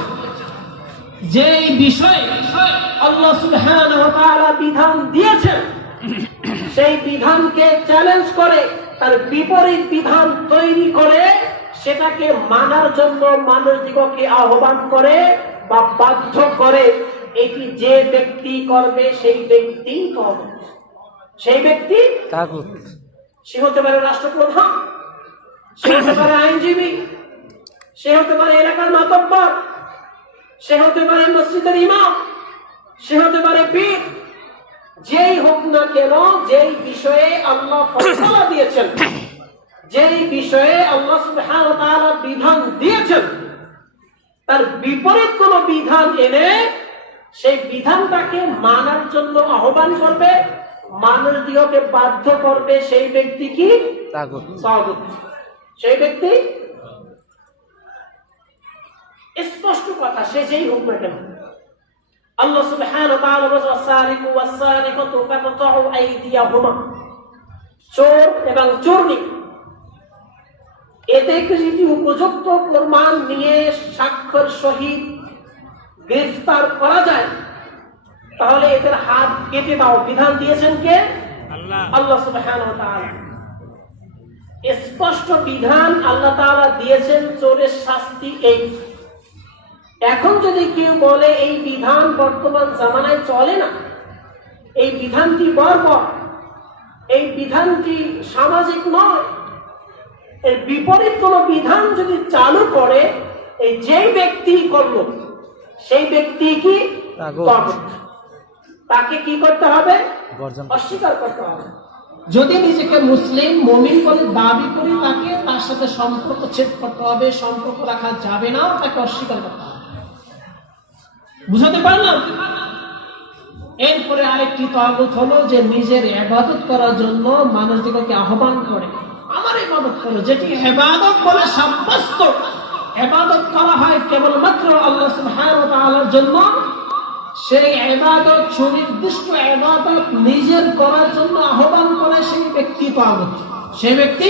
যেই বিষয়ে আল্লাহ সুবহানাহু ওয়া তাআলা বিধান দিয়েছেন, সেই বিধানকে চ্যালেঞ্জ করে তার বিপরীত বিধান তৈরি করে সেটাকে মানার জন্য মানুষ দিগকে আহ্বান করে বা বাধ্য করে, এটি যে ব্যক্তি করবে সেই ব্যক্তি তাগুত। সেই ব্যক্তি তাগুত। সে হতে পারে রাষ্ট্রপ্রধান, সে হতে পারে আইনজীবী, সে হতে পারে এলাকার মাতব্বর, সে হতে পারে মসজিদের ইমাম, সে হতে পারে পীর। যেই হোক না কেন, যেই বিষয়ে আল্লাহ ফয়সালা দিয়েছেন, যেই বিষয়ে আল্লাহ সুবহানাহু ওয়া তাআলা বিধান দিয়েছেন, তার বিপরীত কোন বিধান এনে সেই বিধানটাকে মানার জন্য আহ্বান করবে, মানুষ দিগকে বাধ্য করবে, সেই ব্যক্তি কি? তাগুত। তাগুত। সেই ব্যক্তি স্পষ্ট কথা, সে যেই হোক না কেন। আল্লাহ সুবহানাহু ওয়া তাআলা বলেন, "ওয়াস-সারিকু ওয়াস-সারিকাতু ফাকতাউ আইদিয়াহুমা", চোর এবং চোরনি এতে যদি উপযুক্ত প্রমাণ নিয়ে সাক্ষ্যের সহিত গ্রেফতার করা যায় তাহলে এদের হাত কেটে দাও বিধান দিয়েছেন কে? আল্লাহ সুবহানাহু ওয়া তাআলা। স্পষ্ট বিধান আল্লাহ তাআলা দিয়েছেন, চোরের শাস্তি এই। এখন যদি কেউ বলে এই বিধান বর্তমান জামানায় চলে না, এই বিধানটি বর্বর, এই বিধানটি সামাজিক নয়, এর বিপরীত কোন বিধান যদি চালু করে এই যেই ব্যক্তি করল সেই ব্যক্তি কি তাগুত, তাকে কি করতে হবে? অস্বীকার করতে হবে। যদি নিজেকে মুসলিম মুমিন বলে দাবি করি তাকে তার সাথে সম্পর্ক ছেদ করতে হবে, সম্পর্ক রাখা যাবে না, তাকে অস্বীকার করতে হবে। বুঝাতে পারলাম? এরপরে আরেকটি তাগুত হলো যে নিজের ইবাদত করার জন্য মানুষদেরকে আহ্বান করে, আমার ইবাদত করো, যেটি ইবাদত বলে সাব্যস্ত, ইবাদত করা হয় কেবলমাত্র আল্লাহ সুবহানাহু ওয়া তাআলার জন্য, সেই ইবাদত সুনির্দিষ্ট ইবাদত নিজের করার জন্য আহ্বান করে সেই ব্যক্তি তাগুত। সেই ব্যক্তি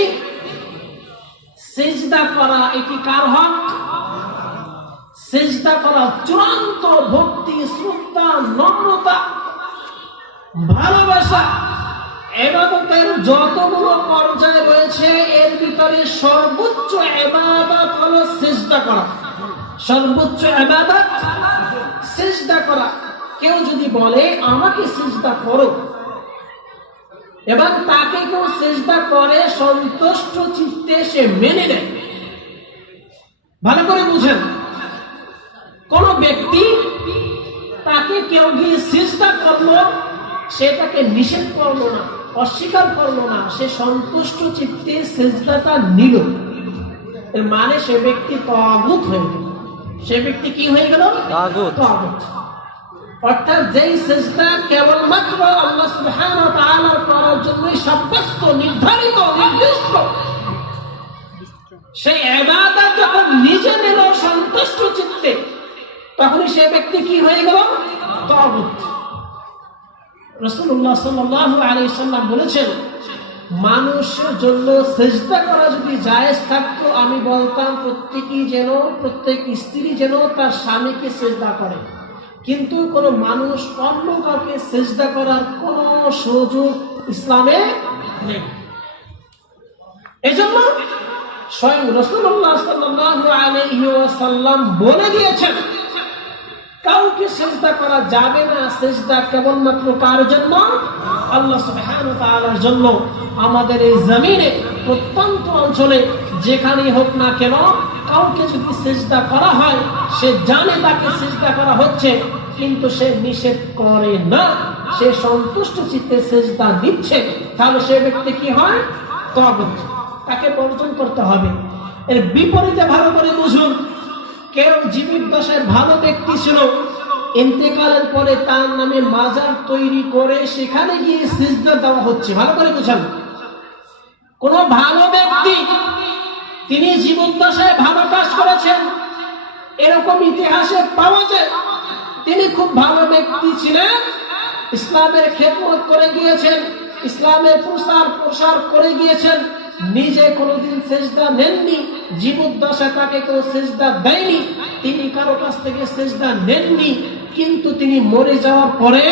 সিজদা করা, এটি কার হক? সিজদা করা চূড়ান্ত ভক্তি, শ্রদ্ধা, নম্রতা, ভালোবাসা। ইবাদতের যতগুলো পর্যায় রয়েছে এর ভিতরে সর্বোচ্চ ইবাদত হলো সিজদা করা। সর্বোচ্চ ইবাদত সিজদা করা। কেউ যদি বলে আমাকে সিজদা করো এবং তাকে কেউ সিজদা করে সন্তুষ্ট চিত্তে সে মেনে নেয়, ভালো করে বুঝেন, কোন ব্যক্তি তাকে কেউ গিয়ে সিজদা করলো, সেটাকে নিষেধ করলো না, অস্বীকার করলো না, সে সন্তুষ্ট চিত্তে সিজদাটা নিল, এর মানে সে ব্যক্তি তাগুত হয়ে গেল। সে ব্যক্তি কি হয়ে গেল? তাগুত। অর্থাৎ যেই সিজদা কেবলমাত্র আল্লাহ সুবহানাহু ওয়া তাআলার করার জন্যই সাব্যস্ত, নির্ধারিত, নির্দিষ্ট, সেই ইবাদত যখন নিজে নিল সন্তুষ্ট চিত্তে, তখনই সে ব্যক্তি কি হয়ে গেল? তাগুত। রাসূলুল্লাহ সাল্লাল্লাহু আলাইহি ওয়াসাল্লাম বলেছেন, মানুষের জন্য সিজদা করা যদি জায়েজ থাকতো আমি বলতাম প্রত্যেক স্ত্রী যেন তার স্বামীকে সিজদা করে, কিন্তু কোন মানুষ অন্য কাউকে সিজদা করার কোন সুযোগ ইসলামে নেই। এজন্য স্বয়ং রাসূলুল্লাহ সাল্লাল্লাহু আলাইহি ওয়াসাল্লাম বলে দিয়েছেন কাউকে সিজদা করা যাবে না, সিজদা কেবলমাত্র কার জন্য? আল্লাহ সুবহানাহু ওয়া তাআলার জন্য। আমাদের এই জমিনে প্রত্যন্ত অঞ্চলে যেখানেই হোক না কেন কাউকে যদি সিজদা করা হয়, সে জানে তাকে সিজদা করা হচ্ছে, কিন্তু সে নিষেধ করে না, সে সন্তুষ্ট চিত্তে সিজদা দিচ্ছে, তাহলে সে ব্যক্তি কি হয়? তাগুত। তাকে বর্জন করতে হবে। এর বিপরীতে ভালো করে বুঝুন, কেউ জীবিত দশায় ভালো ব্যক্তি ছিল, ইন্তেকালের পরে তার নামে মাজার তৈরি করে সেখানে গিয়ে সিজদা দেওয়া হচ্ছে, ভালো করে বুঝুন। কোন ভালো ব্যক্তি তিনি জীবন দশায় ভালো কাজ করেছেন, এরকম ইতিহাসে পাওয়া যায়। তিনি খুব ভালো ব্যক্তি ছিলেন, ইসলামের খেদমত করে গিয়েছেন, ইসলামের প্রসার করে গিয়েছেন, নিজে কোনোদিন সিজদা নেননি, জীবদ্দশায় তাকে কেউ সিজদা দেয়নি, তিনি কারো কাছ থেকে সিজদা নেননি, কিন্তু তিনি মরে যাওয়ার পরে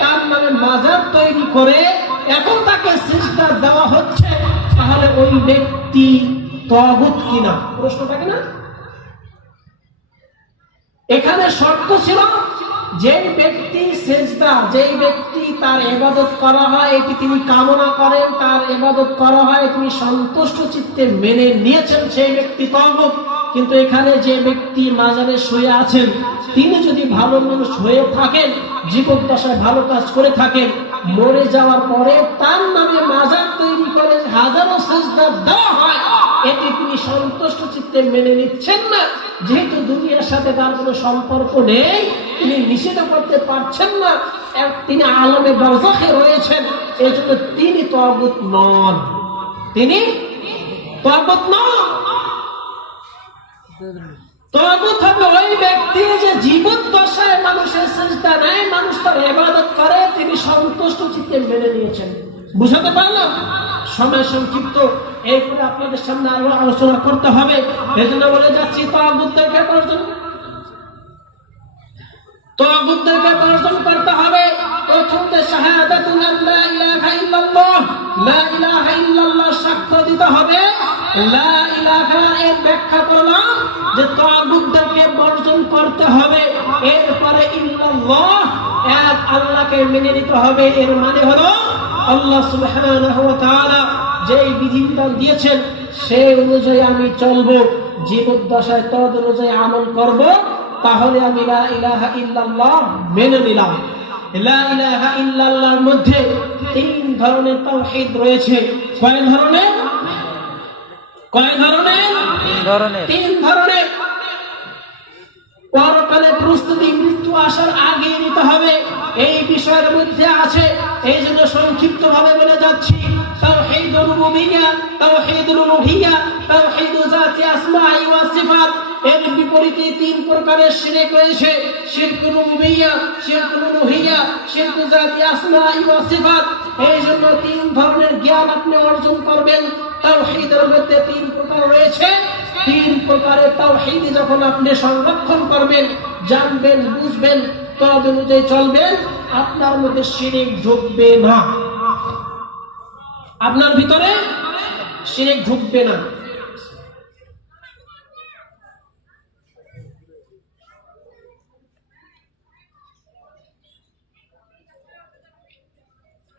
তার নামে মাজার তৈরি করে এখন তাকে সিজদা দেওয়া হচ্ছে, তাহলে ওই ব্যক্তি তাগুত কিনা? প্রশ্নটা কিনা? এখানে শর্ত ছিল যেই ব্যক্তি সিজদা, যেই ব্যক্তি তার ইবাদত করা হয় এটি তিনি কামনা করেন, তার ইবাদত করা হয় তিনি সন্তুষ্ট চিত্তে মেনে নিয়েছেন, সেই ব্যক্তি তাগুত। কিন্তু এখানে যে ব্যক্তি মাজারে শুয়ে আছেন তিনি যদি ভালো মানুষ হয়ে থাকেন, জীবদ্দশায় ভালো কাজ করে থাকেন, মরে যাওয়ার পরে তার নামে মাজার তৈরি করে হাজারো সিজদা দেওয়া হয়, এটি তিনি সন্তুষ্ট চিত্তে মেনে নিচ্ছেন না। যেহেতু দুনিয়ার সাথে তার কোনো সম্পর্ক নেই, তিনি নিষেধ করতে পারছেন না, তিনি আলমে বারজাখে রয়েছেন, এই জন্য তিনি তাগুত নন। তিনি তাগুত নন। তাগুত হবে ওই ব্যক্তি যে জীবদ্দশায় মানুষের সিজদা নেয়, মানুষ তার ইবাদত করে, তিনি সন্তুষ্ট চিত্তে মেনে নিয়েছেন। বুঝাতে পারলাম? সময় সংক্ষিপ্ত, এরপরে আপনাদের সামনে আরো আলোচনা করতে হবে। এজন্য বলে যাচ্ছি তাগুতদেরকে বর্জন করতে হবে। প্রথমে শাহাদাতু লা ইলাহা ইল্লাল্লাহ, লা ইলাহা ইল্লাল্লাহ সাক্ষ্য দিতে হবে। লা ইলাহা এর ব্যাখ্যা করলাম যে তাগুতদেরকে বর্জন করতে হবে। এরপরে ইল্লাল্লাহ এক আল্লাহকে মেনে নিতে হবে। এর মানে হলো আল্লাহ সুবহানাহু ওয়া তাআলা যেই বিধিবিধান দিয়েছেন সেই অনুযায়ী আমি চলবো, জীবদ্দশায় তদ অনুযায়ী আমল করব, তাহলে আমি লা ইলাহা ইল্লাল্লাহ মেনে নিলাম। লা ইলাহা ইল্লাল্লাহর মধ্যে তিন ধরনের তাওহীদ রয়েছে। কয় ধরনের? তিন ধরনের। পরকালে প্রস্তুতি মৃত্যু আসার আগে নিতে হবে, এই বিষয়ের মধ্যে আছে। এই জন্য সংক্ষিপ্ত ভাবে বলে যাচ্ছি, তাওহীদুর রুবুবিয়্যা, তাওহীদুল উলুহিয়্যা, তাওহীদু যাতি আসমাই ওয়া সিফাত। এর বিপরীতে তিন প্রকারের শিরক রয়েছে: শিরকুল রুবুবিয়্যা, শিরকুল উলুহিয়্যা, শিরকু যাতি আসমাই ওয়া সিফাত। এই জন্য তিন ধরনের জ্ঞান আপনি অর্জন করবেন। তাওহীদের মধ্যে তিন প্রকার রয়েছে। তিন প্রকারের তাওহীদ যখন আপনি সংরক্ষণ করবেন, জানবেন, বুঝবেন, তদ অনুযায়ী চলবেন, আপনার মধ্যে শিরক ঢুকবে না, আপনার ভিতরে শিরক ঢুকবে না।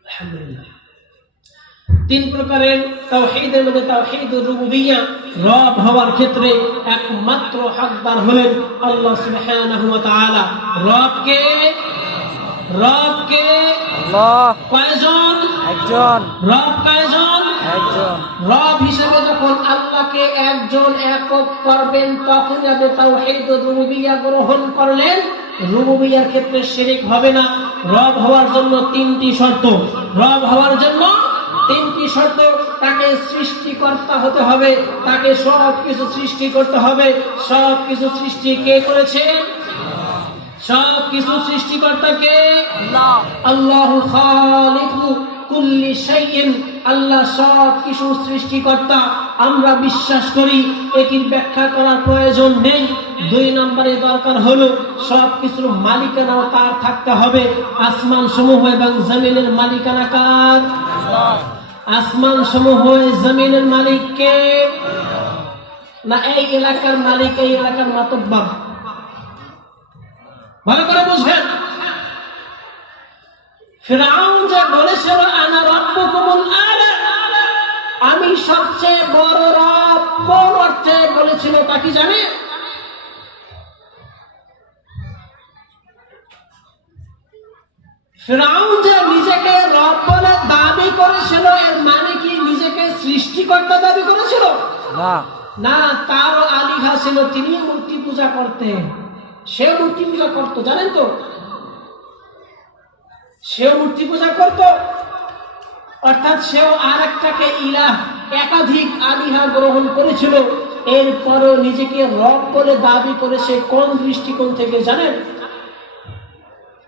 আলহামদুলিল্লাহ। তিন প্রকারের তাওহীদের মধ্যে তাওহীদুর রুবুবিয়্যা, রব হওয়ার ক্ষেত্রে একমাত্র হকদার হলেন আল্লাহ সুবহানাহু ওয়া তাআলা। রবকে আল্লাহ কয়জন? একজন। রব কয়জন? একজন। রব হিসেবে যখন আল্লাহকে একজন একক করবেন, তখন আপনি তাওহীদুর রুবুবিয়্যা গ্রহণ করলেন। রুবুবিয়্যার ক্ষেত্রে শিরক হবে না। রব হওয়ার জন্য তিনটি শর্ত। রব হওয়ার জন্য তিনটি শর্ত: তাকে সৃষ্টিকর্তা হতে হবে, তাকে সব কিছু সৃষ্টি করতে হবে। সব কিছু সৃষ্টি কে করেছেন? সব কিছু সৃষ্টিকর্তা কে? আল্লাহু খালিকু কুল্লি শাইইন। আল্লাহ সব কিছু সৃষ্টিকর্তা। আমরা বিশ্বাস করি, এটির ব্যাখ্যা করার প্রয়োজন নেই। দুই নম্বরে দরকার হলো সব কিছুর মালিকানাও তার থাকতে হবে। আসমান সমূহ এবং জমিনের মালিকানা কার? আসমান সমূহ, জমিনের মালিক কে? না এই এলাকার মালিক, এই এলাকার মাতব্বর? ভালো করে বুঝবেন। ফিরআউন যে বলেছিল আনা রাব্বুকুমুল আ'লা, আমি সবচেয়ে বড় রব, কোন অর্থে বলেছিল তা কি জানে? ফিরআউন যে নিজেকে রব বলে দাবি করেছিল, এর মানে কি নিজেকে সৃষ্টিকর্তা দাবি করেছিল? না, তার আলিহা ছিল, তিনি মূর্তি পূজা করতেন। সে মূর্তি পূজা করত, জানেন তো? সেও মূর্তি পূজা করত, অর্থাৎ সেও আর একটাকে ইলাহ, একাধিক আলিহা গ্রহণ করেছিল। এরপরও নিজেকে রব বলে দাবি করেছে। কোন দৃষ্টিকোণ থেকে জানেন?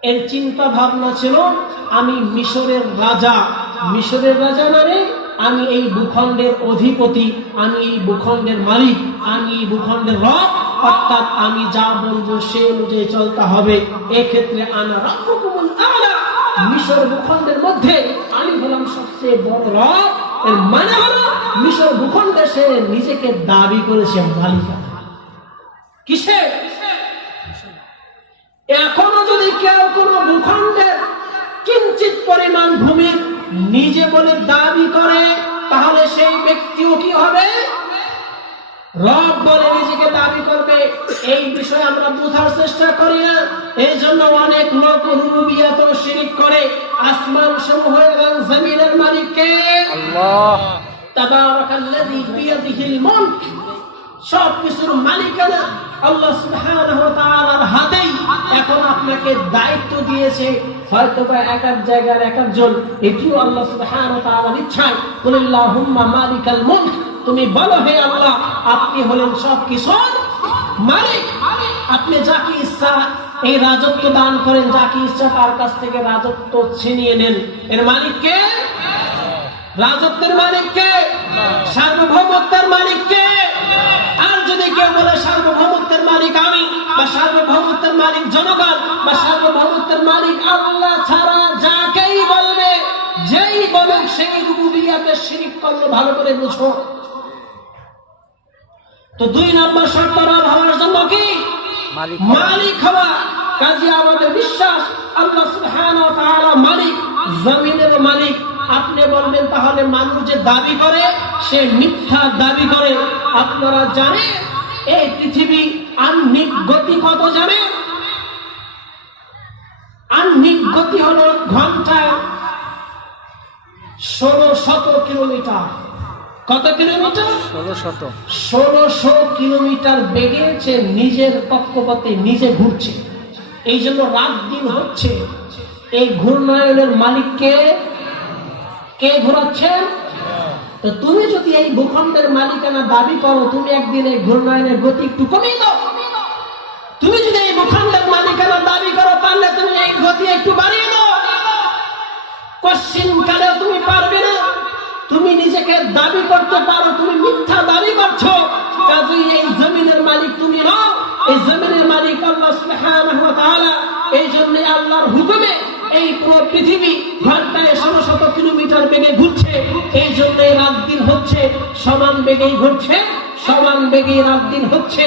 এর চিন্তা ভাবনা ছিল, আমি মিশরের রাজা। মিশরের রাজা মানে আমি এই ভূখণ্ডের অধিপতি, আমি এই ভূখণ্ডের মালিক, আমি এই ভূখণ্ডের রব, অর্থাৎ আমি যা বলবো সে অনুযায়ী চলতে হবে। এক্ষেত্রে আনা রাব্বুকুমুল আ'লা, মিশর ভূখণ্ডের মধ্যে আমি হলাম সবচেয়ে বড় রব। এর মানে হলো মিশর ভূখণ্ডে সে নিজেকে দাবি করেছে মালিকানা। কিসে? এখনো যদি কেউ কোনো ভূখণ্ডের কিঞ্চিত পরিমাণ ভূমির নিজে বলে দাবি করে, তাহলে সেই ব্যক্তিও কি হবে? রব বলে নিজেকে দাবি করবে। এই বিষয়ে আমরা বোঝার চেষ্টা করি না। এই জন্য অনেক লোক রুবুবিয়্যাতে শিরক করে। আসমান সমূহ এবং জমিনের মালিক কে? আল্লাহ। তাবারাকাল্লাযী বিয়াদিহিল মুলক, সব কিছুর মালিকানা আল্লাহ সুবহানাহু ওয়া তাআলার হাতেই। এখন আপনাকে দায়িত্ব দিয়েছে, হয়তো বা এক এক জায়গার এক একজন, এটিও আল্লাহ সুবহানাহু ওয়া তাআলার ইচ্ছায়। কুলিল্লাহুম্মা মালিকাল মুলক, তুমি বলো হে আল্লাহ, আপনি হলেন সব কিছুর মালিক। আপনি যাকে ইচ্ছা এই রাজত্ব দান করেন, যাকে ইচ্ছা তার কাছ থেকে রাজত্ব ছিনিয়ে নেন। এর মালিক কে? রাজত্বের মালিক কে? সার্বভৌমত্বের মালিক কে? আর যদি কেউ বলে সার্বভৌমত্বের মালিক আমি, বা সার্বভৌমত্বের মালিক জনগণ, বা সার্বভৌমত্বের মালিক আল্লাহ ছাড়া যাকেই বলবে, যেই বলুক সেই রুবুবিয়্যাতে শিরক করলো। ভালো করে বুঝো। তো 2 নম্বর শর্ত রব হওয়ার জন্য কি? মালিক হওয়া। কাজে আমাদের বিশ্বাস আল্লাহ সুবহানাহু ওয়া তাআলা মালিক, জমিনের মালিক। আপনি বলবেন তাহলে মানুষ যে দাবি করে সে মিথ্যা দাবি করে। আপনারা জানেন এই পৃথিবী আহ্নিক গতি কত জানেন? আহ্নিক গতি হলো ঘন্টায় 1600 কিলোমিটার। কত কিলোমিটার? 1600 কিলোমিটার বেগে সে নিজের কক্ষপথে নিজে ঘুরছে। এই জন্য রাত দিন হচ্ছে। এই ঘূর্ণায়নের মালিককে কে ঘোরাচ্ছেন? তো তুমি যদি এই ভূখণ্ডের মালিকানা দাবি করো, তুমি একদিন এই ঘূর্ণায়নের গতি একটু কমিয়ে দাও। তুমি যদি এই ভূখণ্ডের মালিকানা দাবি করো, পারলে তুমি এই গতি একটু বাড়িয়ে দাও। কোশ্চিনকালে তুমি পারবে না। তুমি নিজেকে দাবি করতে পারো, তুমি মিথ্যা দাবি করছো। কাজেই এই জমিনের মালিক তুমি নও, এই জমিনের মালিক আল্লাহ সুবহানাহু ওয়া তাআলা। এই জন্য আল্লাহর হুকুমে এই পুরো পৃথিবী ঘন্টায় 1600 কিলোমিটার বেগে ঘুরছে। এই জন্যই রাত দিন হচ্ছে, সমান বেগেই ঘুরছে, সমান বেগে রাত দিন হচ্ছে।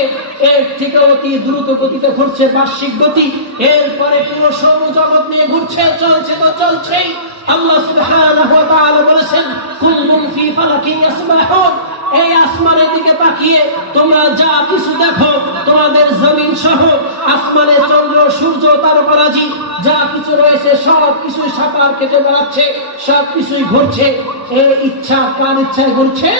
এর থেকে অতি দ্রুত গতিতে ঘুরছে বার্ষিক গতি। এরপরে পুরো সৌরজগৎ নিয়ে ঘুরছে, চলছে তো চলছেই। আল্লাহ সুবহানাহু ওয়া তাআলা বলেছেন কুল্লুন ফি ফালাকিন ইয়াসবাহুন। এই আসমানের দিকে তাকিয়ে তোমরা যা কিছু দেখো, তোমাদের জমিন সহ আসমানে চন্দ্র, সূর্য, তারকারাজি যা কিছু রয়েছে সব কিছুই সাঁতার কেটে বেড়াচ্ছে, সব কিছুই ঘুরছে। এই ইচ্ছা কার ইচ্ছায় ঘুরছে?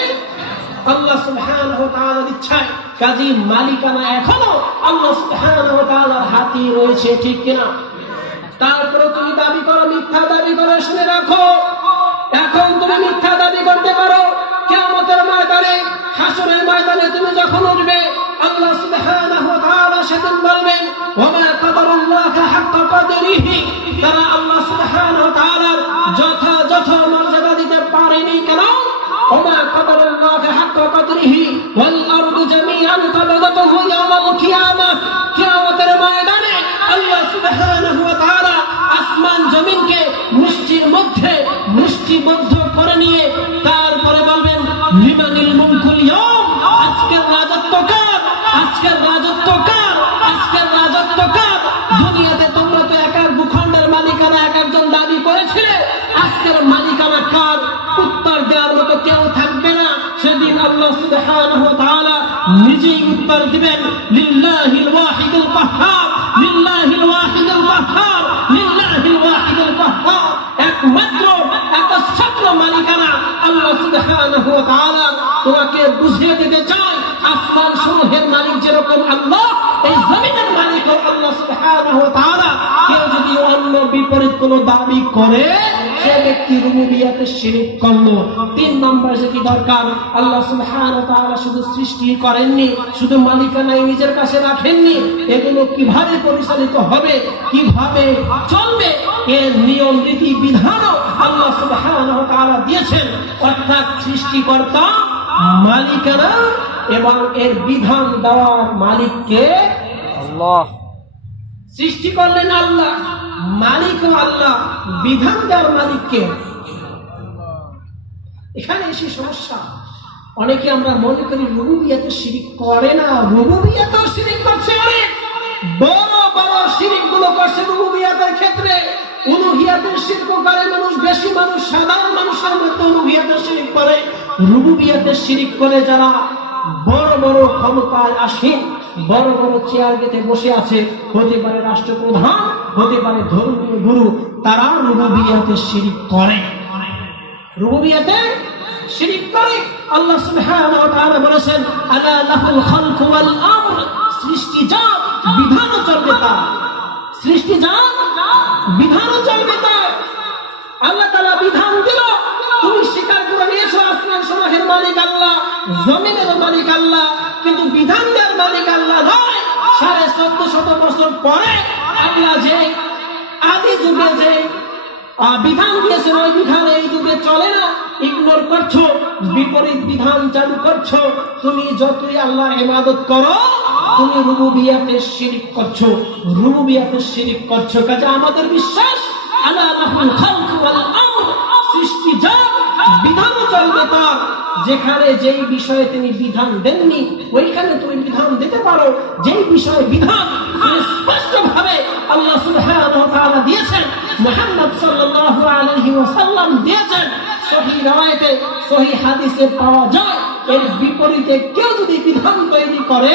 আল্লাহ সুবহানাহু ওয়া তাআলার ইচ্ছায়। কাজী মালিকানা এখনো আল্লাহ সুবহানাহু ওয়া তাআলার হাতে রয়েছে, ঠিক কিনা? তারপরে তুমি দাবি করো, মিথ্যা দাবি করো। শুনে রাখো, এখন তুমি মিথ্যা দাবি করতে পারো, কিয়ামতের ময়দানে, হাসরের ময়দানে তুমি যখন উঠবে, আল্লাহ সুবহানাহু ওয়া তাআলা সেদিন বলবেন ওয়া মা কাদারুল্লাহ হাক্কা কদরিহি। তারা আল্লাহ সুবহানাহু ওয়া তাআলার যথাযথ মর্যাদা দিতে পারেনি। কেন? ওয়া মা কাদারুল্লাহ হাক্কা কদরিহি ওয়াল আরদু জামিআন কাবদাতুহু ইয়াওমাল কিয়ামাহ। কিয়ামতের ময়দানে আল্লাহ সুবহানাহু ওয়া তাআলা আসমান জমিনকে মুষ্টির মধ্যে মুষ্টিবদ্ধ করে নিয়ে তারপরে বলবেন লিমানিল মুলকুল ইয়াওম। আজকের রাজত্ব কার? আজকের রাজত্ব কার? আজকের রাজত্ব কার? দুনিয়াতে তোমরা তো এক এক ভূখণ্ডের মালিকানা এক একজন দাবি করেছিলে। আজকের মালিকানা কার? উত্তর দেওয়ার মতো কেউ থাকবে না। সেদিন আল্লাহ সুবহানাহু ওয়া তাআলা নিজেই উত্তর দিবেন লিল্লাহিল ওয়াহিদুল কাহ্হার, লিল্লাহিল ওয়াহিদুল কাহ্হার, লিল্লাহিল ওয়াহিদুল কাহ্হার। একমাত্র একচ্ছত্র মালিকানা আল্লাহ সুবহানাহু ওয়া তাআলা। তোমাকে বুঝিয়ে দিতে চাই, আসমান সমূহের মালিক যেরকম আল্লাহ, এই জমিনের মালিক আল্লাহ সুবহানাহু ওয়া তাআলা। কেউ যদি অন্য বিপরীত কোনো দাবি করে, সে ব্যক্তি রুবুবিয়্যাতে শিরক করলো। 3 নম্বর যেটি দরকার, আল্লাহ সুবহানাহু ওয়া তাআলা শুধু সৃষ্টি করেননি, শুধু মালিকানাই নিজের কাছে রাখেননি। এগুলো কিভাবে পরিচালিত হবে, কিভাবে চলবে, এর নিয়ম নীতি বিধানও আল্লাহ সুবহানাহু ওয়া তাআলা দিয়েছেন। অর্থাৎ সৃষ্টিকর্তা, মালিকানা এবং এর বিধান দেওয়ার মালিককে আল্লাহ। সৃষ্টি করলেন আল্লাহ, মালিক আল্লাহ, বিধান দেওয়ার মালিককে। এখানে এসে সমস্যা। অনেকে আমরা মনে করি রুবুবিয়্যাতে শিরক করে না, রুবুবিয়্যাতেও শিরক করছে। অনেক বড় বড় শিরক গুলো করছে রুবুবিয়্যাতের ক্ষেত্রে। উলুহিয়াতের শিরক করে মানুষ, বেশি মানুষ সাধারণ মানুষের মতো উলুহিয়াতের শিরক করে। রুবুবিয়্যাতের শিরক করে যারা বড় বড় ক্ষমতায় আসেন, বড় বড় চেয়ার গেতে বসে আছে, হতে পারে রাষ্ট্রপ্রধান, হতে পারে ধর্মীয় গুরু, তারা রুবুবিয়্যাতে শিরক করে। রুবুবিয়্যাতে শিরক করে। আল্লাহ সুবহানাহু ওয়া তাআলা বলেছেন আলা লাহুল খালকু ওয়াল আমর। সৃষ্টি জাত, বিধানও চলবে তার। সৃষ্টি জাত, বিধানও চলবে তার। আল্লাহ তাআলা বিধান দিল, তুমি স্বীকার করে নিয়েছো আসমান সমূহের মালিক আল্লাহ, জমিনের মালিক আল্লাহ, কিন্তু বিধান দেওয়ার মালিক আল্লাহ নয়। 1450 বছর পরে আল্লাহ যে আদি যুগে যে বিধান দিয়েছেন, ওই বিধান এই যুগে চলে না, ইগনোর করছো, বিপরীত বিধান চালু করছো। তুমি যতই আল্লাহর ইবাদত করো, তুমি রুবুবিয়াতে শিরক করছো, রুবুবিয়াতে শিরক করছো। কাজে আমাদের বিশ্বাস আলা লাহুল খালক ওয়াল আমর, সৃষ্টি যার, বিধান চলবে তার। যেখানে যেই বিষয়ে তিনি বিধান দেননি ওইখানে তুমি বিধান দিতে পারো। যেই বিষয়ে বিধান স্পষ্টভাবে আল্লাহ সুবহানাহু ওয়া তাআলা দিয়েছেন, মুহাম্মদ সাল্লাল্লাহু আলাইহি ওয়াসাল্লাম দিয়েছেন, সহিহ riwayate সহিহ হাদিসে পাওয়া যায়। এর বিপরীতে কেউ যদি বিধান তৈরি করে,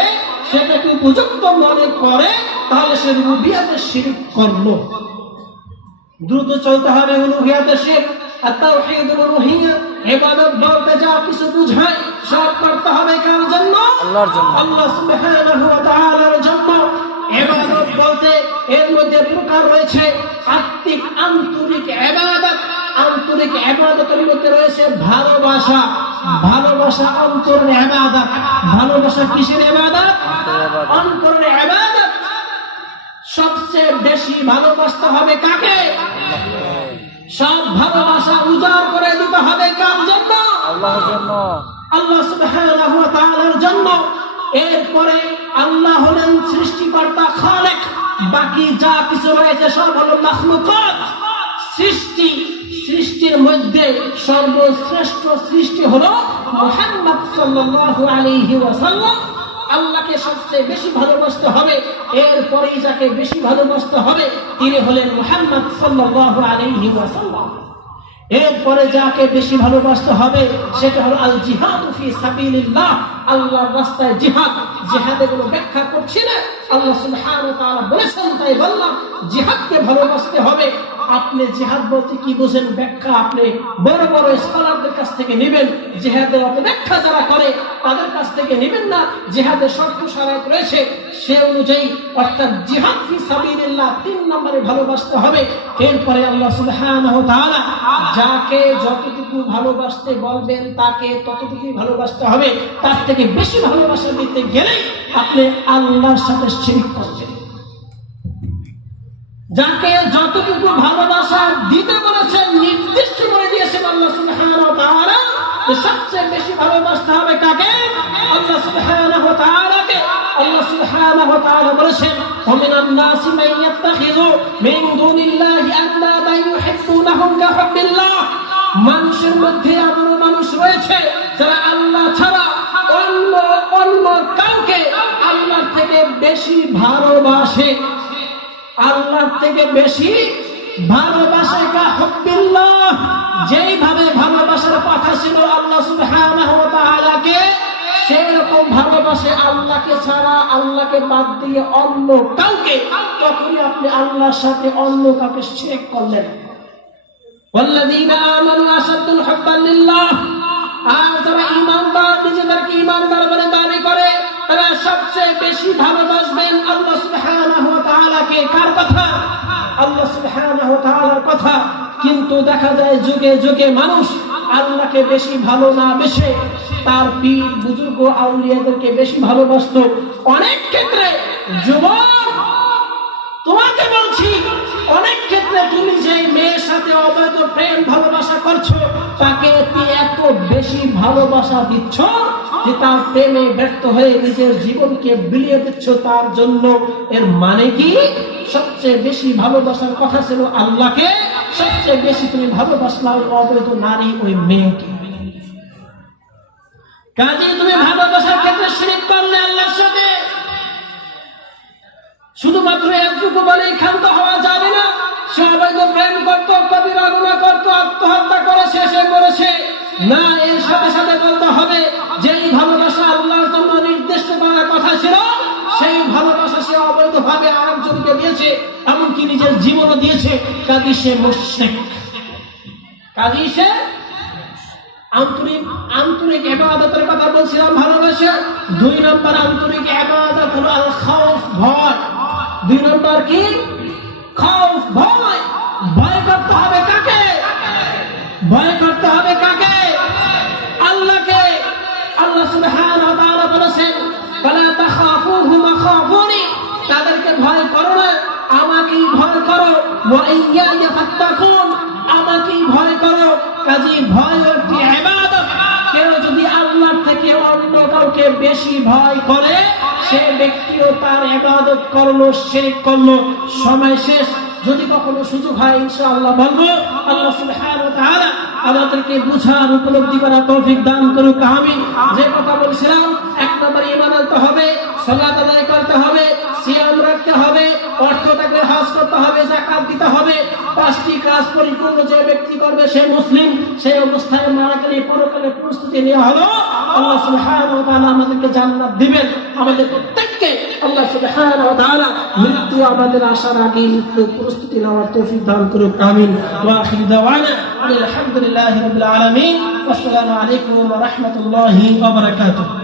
সেটাকে উপযুক্ত মনে করে, তাহলে সে রুবুবিয়াতে শিরক করলো। দ্রুত চলতে হবে উলুহিয়াতে শিরক। আত-তাওহীদুল উলুহিয়্যা, ইবাদত বলতে যা কিছু বুঝায় সব করতে হবে কার জন্য? আল্লাহর জন্য। আল্লাহ সুবহানাহু ওয়া তাআলার জন্য। ইবাদত বলতে এর মধ্যে প্রকার রয়েছে আত্মিক, আন্তরিক ইবাদত। আন্তরিক ইবাদতের মধ্যে রয়েছে ভালোবাসা। ভালোবাসা অন্তরের ইবাদত। ভালোবাসা কিসের ইবাদত? অন্তরের ইবাদত। সবচেয়ে বেশি ভালোবাসতে হবে কাকে? সব ভালোবাসা উজাড় করে দিতে হবে কার জন্য? আল্লাহর জন্য। আল্লাহ সুবহানাহু ওয়া তাআলার জন্য। এরপরে আল্লাহ হলেন সৃষ্টিকর্তা, খালেক। বাকি যা কিছু রয়েছে সব হলো মাখলুকাত, সৃষ্টি। সৃষ্টির মধ্যে সর্বশ্রেষ্ঠ সৃষ্টি হলো মুহাম্মদ সাল্লাল্লাহু আলাইহি ওয়াসাল্লাম। আল্লাহকে সবচেয়ে বেশি ভালোবাসতে হবে। এরপরেই যাকে বেশি ভালোবাসতে হবে তিনি হলেন মুহাম্মদ সাল্লাল্লাহু আলাইহি ওয়াসাল্লাম। এরপরে যাকে বেশি ভালোবাসতে হবে সেটা হলো আল জিহাদু ফি সাবিলিল্লাহ, আল্লাহর রাস্তায় জিহাদ। জিহাদের কোনো ব্যাখ্যা করছি না, আল্লাহ সুবহানাহু ওয়া তাআলা বলেছেন তাই বললাম। জিহাদকে ভালোবাসতে হবে। আপনি জিহাদ বলতে কি বুঝেন, ব্যাখ্যা আপনি বড় বড় স্কলারদের কাছ থেকে নেবেন। জিহাদের অত ব্যাখ্যা যারা করে তাদের কাছ থেকে নেবেন না। জিহাদের শর্ত শরত রয়েছে, সে অনুযায়ী, অর্থাৎ জিহাদ ফি সাবিলিল্লাহ 3 নম্বরে ভালোবাসতে হবে। এরপরে আল্লাহ সুবহানাহু ওয়া তাআলা যাকে যতটুকু ভালোবাসতে বলবেন তাকে ততটুকুই ভালোবাসতে হবে। তার থেকে বেশি ভালোবাসা দিতে গেলে আপনি আল্লাহর সাথে শিরক করছেন। যাকে যতটুকু ভালোবাসা দিতে বলেছেন, নির্দিষ্ট করে দিয়েছেন আল্লাহ সুবহানাহু ওয়া তাআলা, সবচেয়ে বেশি ভালোবাসতে হবে কাকে? আল্লাহ সুবহানাহু ওয়া তাআলাকে। আল্লাহ সুবহানাহু ওয়া তাআলা বলেছেন, ওয়া মিনান নাসি মান ইয়াত্তাখিযু মিন দুনিল্লাহি আন্দাদান ইউহিব্বুনাহুম কাহুব্বিল্লাহ। মানুষের মধ্যে এমন মানুষ রয়েছে যারা আল্লাহ ছাড়া অন্য কাউকে আল্লাহর থেকে বেশি ভালোবাসে। আল্লাহর থেকে বেশি ভালোবাসে কাহুব্বিল্লাহ। যেইভাবে ভালোবাসার কথা ছিল আল্লাহ সুবহানাহু ওয়া তাআলাকে, সেরকম ভালোবাসে আল্লাহকে ছাড়া, আল্লাহকে বাদ দিয়ে অন্য কাউকে। তখনই আপনি আল্লাহর সাথে অন্য কাউকে শিরক করলেন। ওয়াল্লাযীনা আমানু আশাদ্দুল হুব্বান লিল্লাহ। আর যারা ঈমানদার, নিজেদেরকে ঈমানদার বলে দাবি করে, তারা সবচেয়ে বেশি ভালোবাসবেন আল্লাহ সুবহানাহু ওয়া তাআলাকে। কার কথা? আল্লাহ সুবহানাহু ওয়া তাআলার কথা। কিন্তু দেখা যায় যুগে যুগে মানুষ আল্লাহকে বেশি ভালো না বেশে তার পীর বুজুর্গ আউলিয়াদেরকে বেশি ভালোবাসতো। অনেক ক্ষেত্রে যুবক, তোমাকে বলছি, অনেক ক্ষেত্রে তুমি যে মেয়ের সাথে অবৈধ প্রেম ভালোবাসা করছো, তাকে তুমি এত বেশি ভালোবাসা দিচ্ছ যে তার প্রেমে ব্যর্থ হয়ে নিজের জীবনকে বিলিয়ে দিচ্ছ তার জন্য। এর মানে কি? সবচেয়ে বেশি ভালোবাসার কথা ছিল আল্লাহকে, সবচেয়ে বেশি তুমি ভালোবাসলা ওই অবৈধ নারী, ওই মেয়েকে। কাজেই তুমি ভালোবাসার ক্ষেত্রে শিরক করলে আল্লাহর সাথে। শুধুমাত্র একটুকু বলেই ক্ষান্ত হওয়া যাবে না। সে অবৈধ প্রেম করত, কবিরা গুনাহ করত, আত্মহত্যা করে শেষে করেছে না, এর সাথে সাথে বলতে হবে যেই ভালোবাসা আল্লাহর জন্য নির্দিষ্ট করার কথা ছিল, সেই ভালোবাসা সে অবৈধভাবে আরেকজনকে দিয়েছে, এমনকি নিজের জীবনও দিয়েছে। কাজী সে মুশরিক। কাজী সে আন্তরিক ইবাদতের কথা বলছিলাম, ভালোবাসা। 2 নম্বর আন্তরিক ইবাদত হলো আল খাউফ, ভয়। 2 নম্বর কি? খাউফ, ভয়। ভয় করতে হবে কাকে? ভয় করতে হবে কাকে? আল্লাহকে। আল্লাহ সুবহানাহু ওয়া তাআলা বলেছেন, ফালা তাখাফুহুম খাফুনি, তাদেরকে ভয় করো না, আমাকেই ভয় করো। ওয়া ইয়্যায়া ফাত্তাকুন, ভয় একটি ইবাদত। কেউ যদি আল্লাহ থেকে অন্য কাউকে বেশি ভয় করে, সে ব্যক্তিও তার ইবাদত করলো, শিরক করলো। সময় শেষ, যদি কখনো সুযোগ হয় ইনশাআল্লাহ বলবো। আল্লাহ সুবহানাহু ওয়া তাআলা আমাদেরকে বুঝার, উপলব্ধি করার তৌফিক দান করুক। আমি যে কথা বলছিলাম, এক নম্বরে ঈমান আনতে হবে, সালাত আদায় করতে হবে, সিয়াম রাখতে হবে, অর্থ থাকলে হজ করতে হবে, যাকাত দিতে হবে। 5টি কাজ পরিপূর্ণ যে ব্যক্তি করবে সে মুসলিম। সেই অবস্থায় মারা গেলে পরকালে প্রস্তুতি নেওয়া হলো। আল্লাহ সুবহানাহু ওয়া তাআলা আমাদেরকে জান্নাত দিবেন। আমাদের প্রত্যেককে আল্লাহ সুবহানাহু ওয়া তাআলা মৃত্যু আমাদের আসার আগে মৃত্যু প্রস্তুতি নেওয়ার তৌফিক দান করুক। আমিন। ওয়া আখিরু দাওয়ানা আলহামদুলিল্লাহি রাব্বিল আলামিন। আসসালামু আলাইকুম ওয়া রাহমাতুল্লাহি ওয়া বারাকাতুহু।